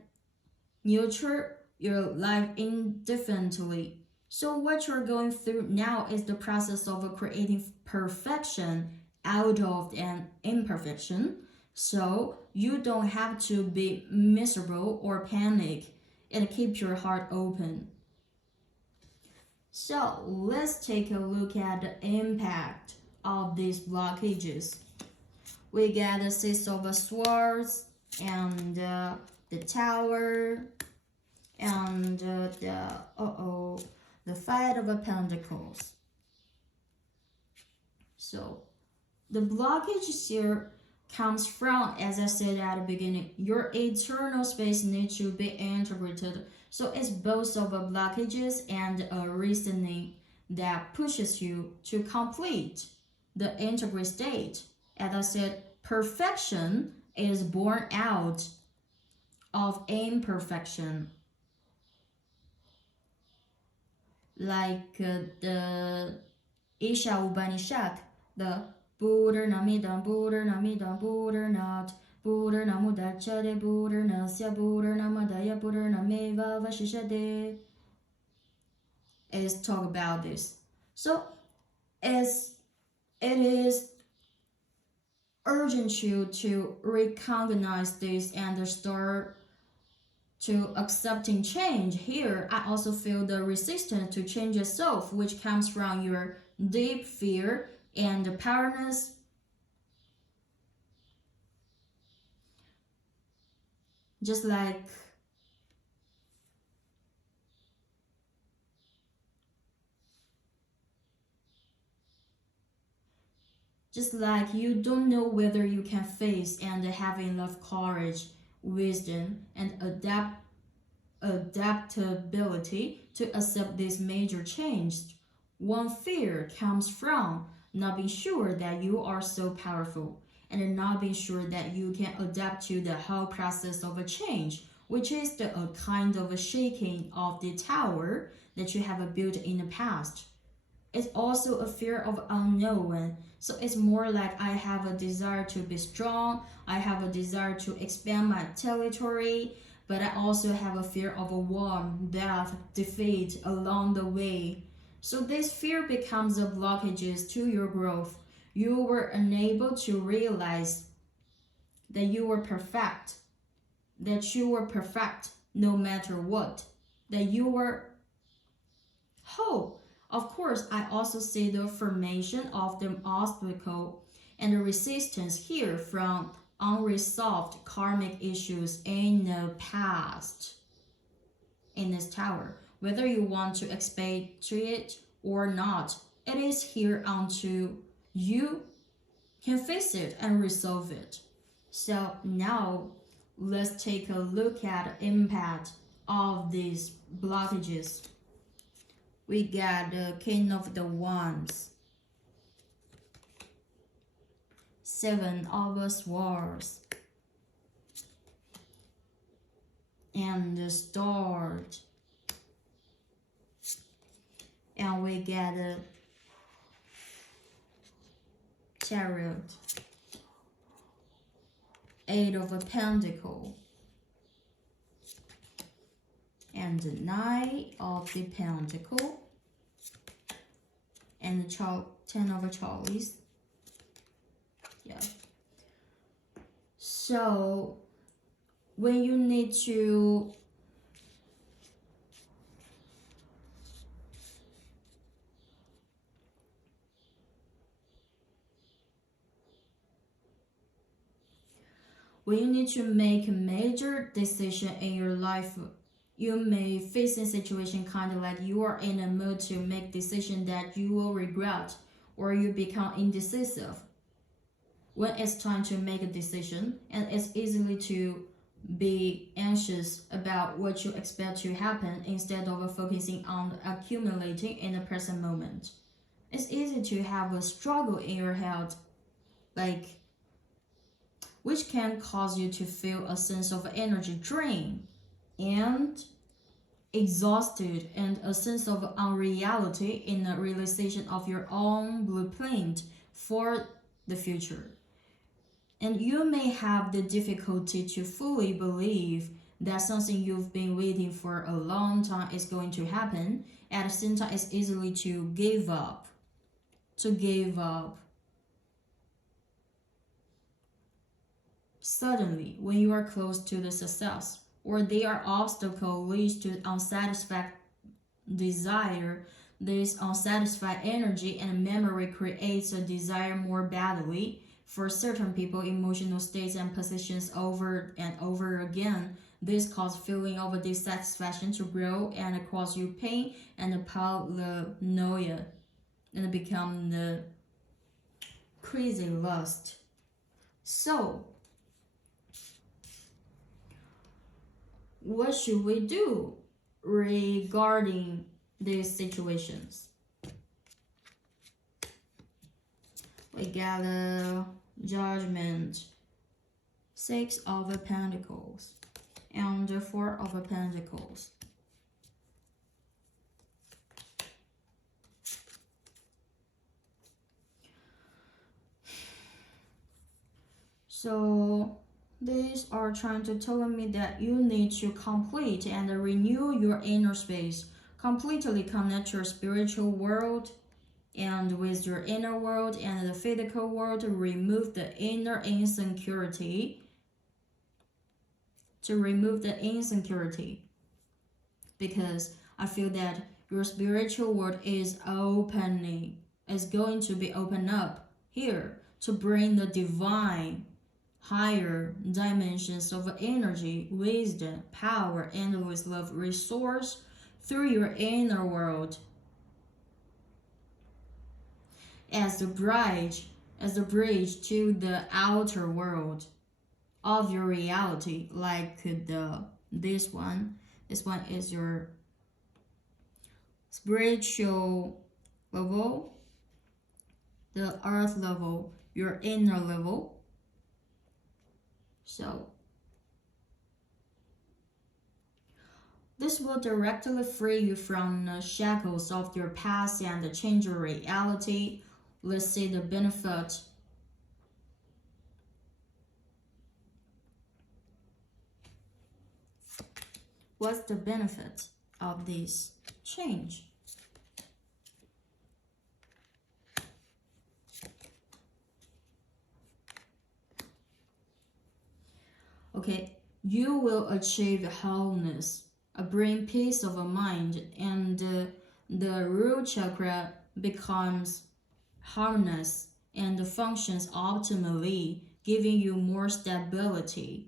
nurture your life indefinitely. So what you're going through now is the process of creating perfection out of an imperfection. So you don't have to be miserable or panic, and keep your heart open. So let's take a look at the impact of these blockages. We got the Six of Swords and the Tower and the Five of Pentacles. So the blockages here comes from, as I said at the beginning, your eternal space needs to be integrated. So it's both of a blockages and a reasoning that pushes you to complete the integrate state. As I said, perfection is born out of imperfection. Like the Isha Upanishad, the Buddha-namidam, Buddha-namidam, Buddha-not, Buddha-namudachyate, Buddha-nasya, Buddha-namadaya, Buddha-nameva vashishade. Is talk about this. So as it is urgent you to recognize this and start to accepting change. Here, I also feel the resistance to change yourself, which comes from your deep fear and powerlessness. Just like you don't know whether you can face and have enough courage, wisdom, and adaptability to accept this major change. One fear comes from not being sure that you are so powerful and not being sure that you can adapt to the whole process of a change, which is a kind of a shaking of the tower that you have built in the past. It's also a fear of unknown. So it's more like I have a desire to be strong, I have a desire to expand my territory, but I also have a fear of a war, death, defeat along the way. So this fear becomes a blockages to your growth. You were unable to realize that you were perfect, no matter what, that you were whole. Of course, I also see the formation of the obstacle and the resistance here from unresolved karmic issues in the past in this tower. Whether you want to expatriate or not, it is here until you can face it and resolve it. So now let's take a look at the impact of these blockages. We got the King of the Wands, Seven of Swords, and the Stars. And we get the Chariot, Eight of Pentacles, and the Knight of the Pentacle, and the Ten of Chalice. Yeah. So when you need to make a major decision in your life, you may face a situation kind of like you are in a mood to make decision that you will regret, or you become indecisive when it's time to make a decision, and it's easily to be anxious about what you expect to happen instead of focusing on accumulating in the present moment. It's easy to have a struggle in your head, like which can cause you to feel a sense of energy drain and exhausted, and a sense of unreality in the realization of your own blueprint for the future. And you may have the difficulty to fully believe that something you've been waiting for a long time is going to happen. At the same time, it's easily to give up. Suddenly, when you are close to the success, or there are obstacles leads to unsatisfied desire, this unsatisfied energy and memory creates a desire more badly. For certain people, emotional states and positions over and over again. This causes feeling of dissatisfaction to grow and cause you pain and paranoia, and become the crazy lust. So, what should we do regarding these situations? We got a Judgment, Six of Pentacles, and the Four of Pentacles. So these are trying to tell me that you need to complete and renew your inner space, completely connect your spiritual world and with your inner world and the physical world, remove the inner insecurity. Because I feel that your spiritual world is going to be open up here to bring the divine higher dimensions of energy, wisdom, power, endless love resource through your inner world as the bridge to the outer world of your reality, like this one is your spiritual level, the earth level, your inner level. So this will directly free you from the shackles of your past and change your reality. Let's see the benefit. What's the benefit of this change? Okay, you will achieve wholeness, bring peace of mind, and the root chakra becomes harnessed and functions optimally, giving you more stability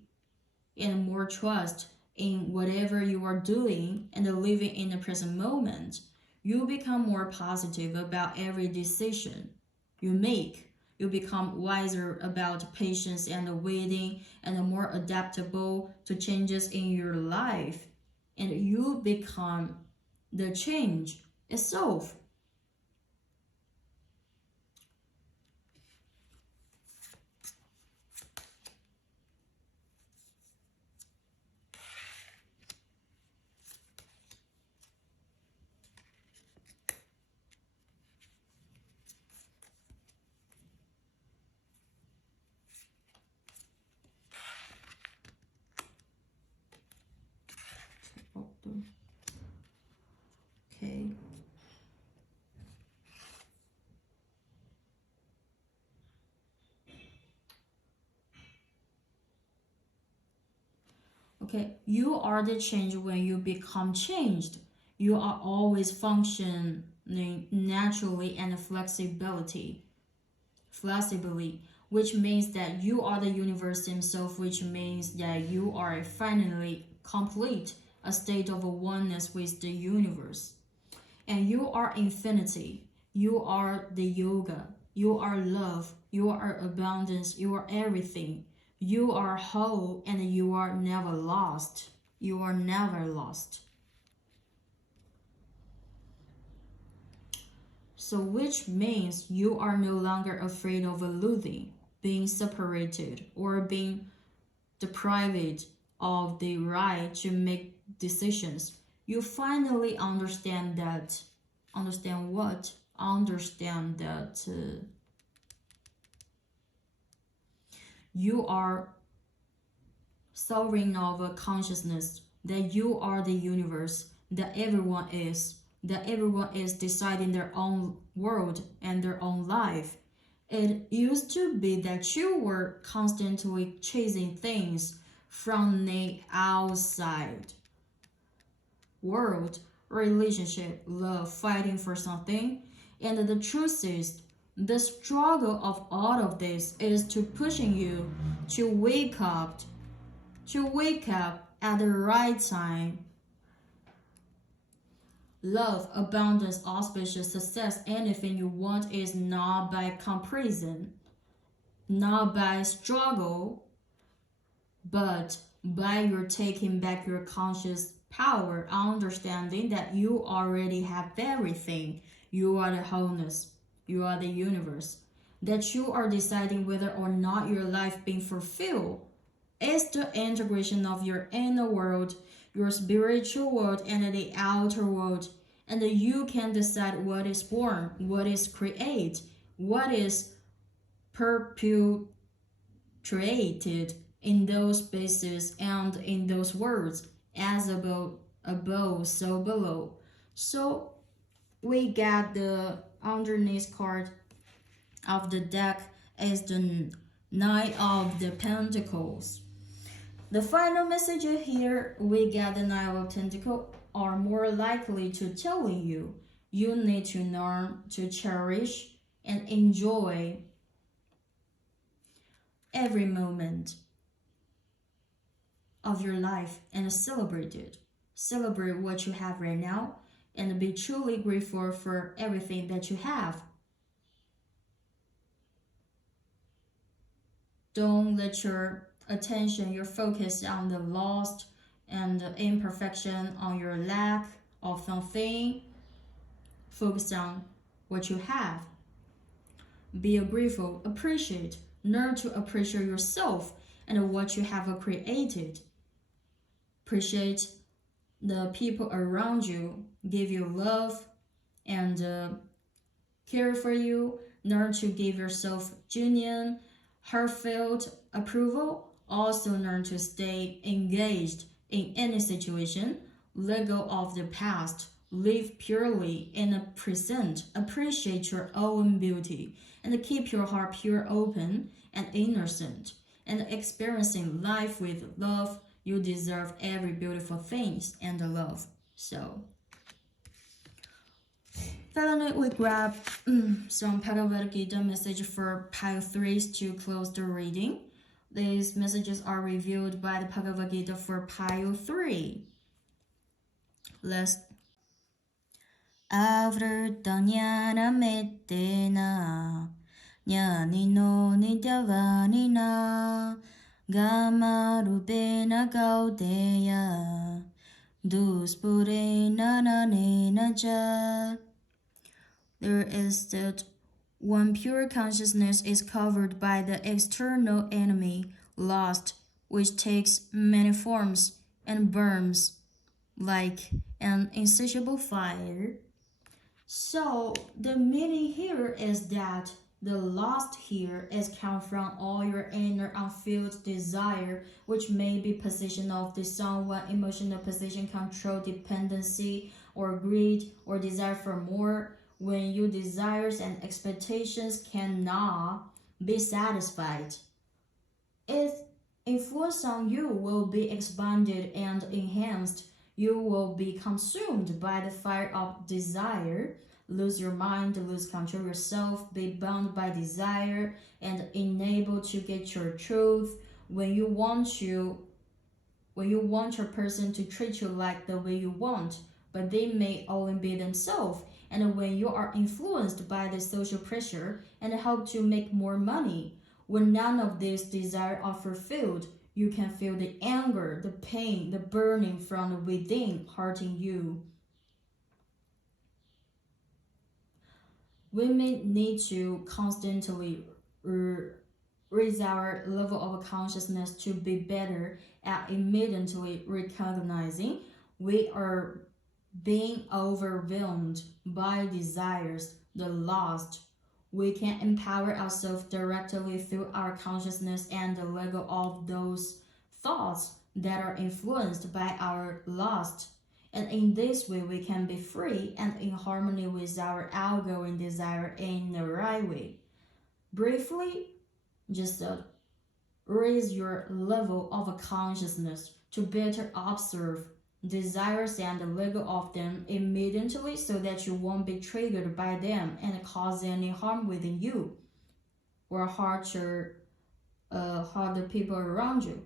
and more trust in whatever you are doing and living in the present moment. You become more positive about every decision you make. You become wiser about patience and waiting and more adaptable to changes in your life. And you become the change itself. Okay. Okay, you are the change when you become changed. You are always functioning naturally and flexibly, which means that you are the universe himself, which means that you are finally complete, a state of oneness with the universe. And you are infinity. You are the yoga. You are love. You are abundance. You are everything. You are whole and you are never lost. You are never lost. So, which means you are no longer afraid of losing, being separated, or being deprived of the right to make decisions. You finally understand that. Understand what? Understand that you are sovereign of a consciousness, that you are the universe, that everyone is deciding their own world and their own life. It used to be that you were constantly chasing things from the outside world, relationship, love, fighting for something. And the truth is, the struggle of all of this is to pushing you to wake up at the right time. Love, abundance, auspicious success, anything you want is not by comparison. not by struggle, but by your taking back your conscious power, understanding that you already have everything. You are the wholeness, you are the universe. That you are deciding whether or not your life being fulfilled is the integration of your inner world, your spiritual world, and the outer world. And you can decide what is born, what is created, what is perpetuated in those spaces and in those words, as above, so below. So we get the underneath card of the deck is the Knight of the Pentacles. The final message here, we get the Knight of Pentacles are more likely to telling you you need to learn to cherish and enjoy every moment of your life and celebrate it. Celebrate what you have right now and be truly grateful for everything that you have. Don't let your attention, your focus on the lost and the imperfection, on your lack of something. Focus on what you have. Be grateful, appreciate, learn to appreciate yourself and what you have created. Appreciate the people around you, give you love and care for you. Learn to give yourself genuine, heartfelt approval. Also learn to stay engaged in any situation. Let go of the past. Live purely in the present. Appreciate your own beauty and keep your heart pure, open, and innocent. And experiencing life with love. You deserve every beautiful things and love. So finally, we grab some Bhagavad Gita message for pile 3 to close the reading. These messages are reviewed by the Bhagavad Gita for pile 3. Let's Avritanyanamedena Jnanino Nidyavanina Gamarupena Gaudeya Duspurena Nanena Cha. There is that when pure consciousness is covered by the external enemy, lust, which takes many forms and burns like an insatiable fire. So the meaning here is that the lust here is come from all your inner unfilled desire, which may be position of the someone, emotional position, control, dependency, or greed, or desire for more. When your desires and expectations cannot be satisfied, its influence on you will be expanded and enhanced. You will be consumed by the fire of desire, lose your mind, lose control of yourself, be bound by desire, and unable to get your truth. When you want your person to treat you like the way you want, but they may only be themselves. And when you are influenced by the social pressure and help to make more money, when none of these desires are fulfilled, you can feel the anger, the pain, the burning from within hurting you. Women need to constantly raise our level of consciousness to be better at immediately recognizing we are being overwhelmed by desires, the lust. We can empower ourselves directly through our consciousness and let go of those thoughts that are influenced by our lust. And in this way, we can be free and in harmony with our outgoing desire in the right way. Briefly, just raise your level of consciousness to better observe desires and let go of them immediately so that you won't be triggered by them and cause any harm within you or hurt the people around you.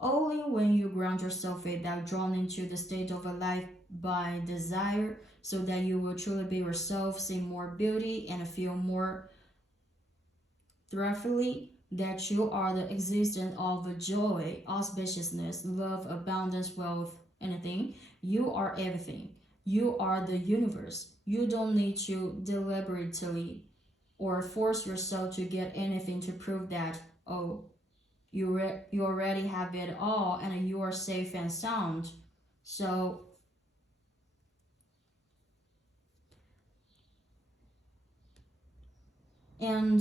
Only when you ground yourself without drawn into the state of a life by desire, so that you will truly be yourself, see more beauty, and feel more thoroughly, that you are the existence of joy, auspiciousness, love, abundance, wealth, anything. You are everything. You are the universe. You don't need to deliberately or force yourself to get anything to prove that, oh, you already have it all and you are safe and sound. So, and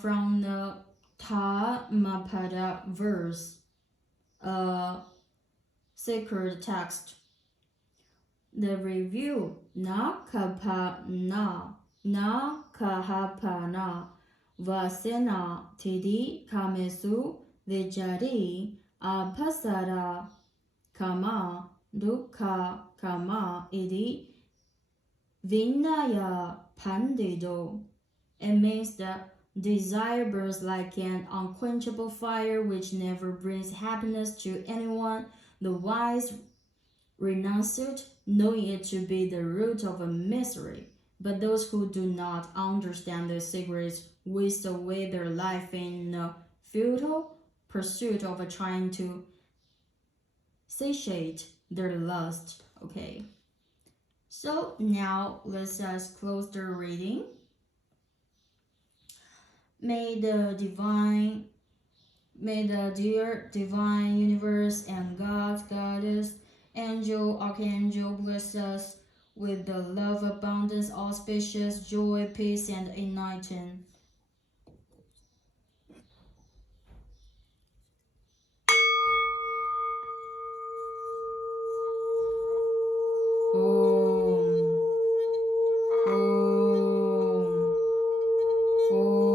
from the Dhammapada verse, sacred text, the review na kapana na kahapana vasena tidi kamesu vijari apasara kama dukkha kama idi vinaya pandido. It means that desire burns like an unquenchable fire which never brings happiness to anyone. The wise renounce it, knowing it to be the root of a misery. But those who do not understand the secrets waste away their life in a futile pursuit of trying to satiate their lust. Okay. So now let's just close the reading. May the dear divine universe and God, Goddess, angel, archangel bless us with the love, abundance, auspicious, joy, peace, and enlighten. Om. Om. Om.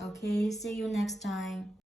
Okay, see you next time.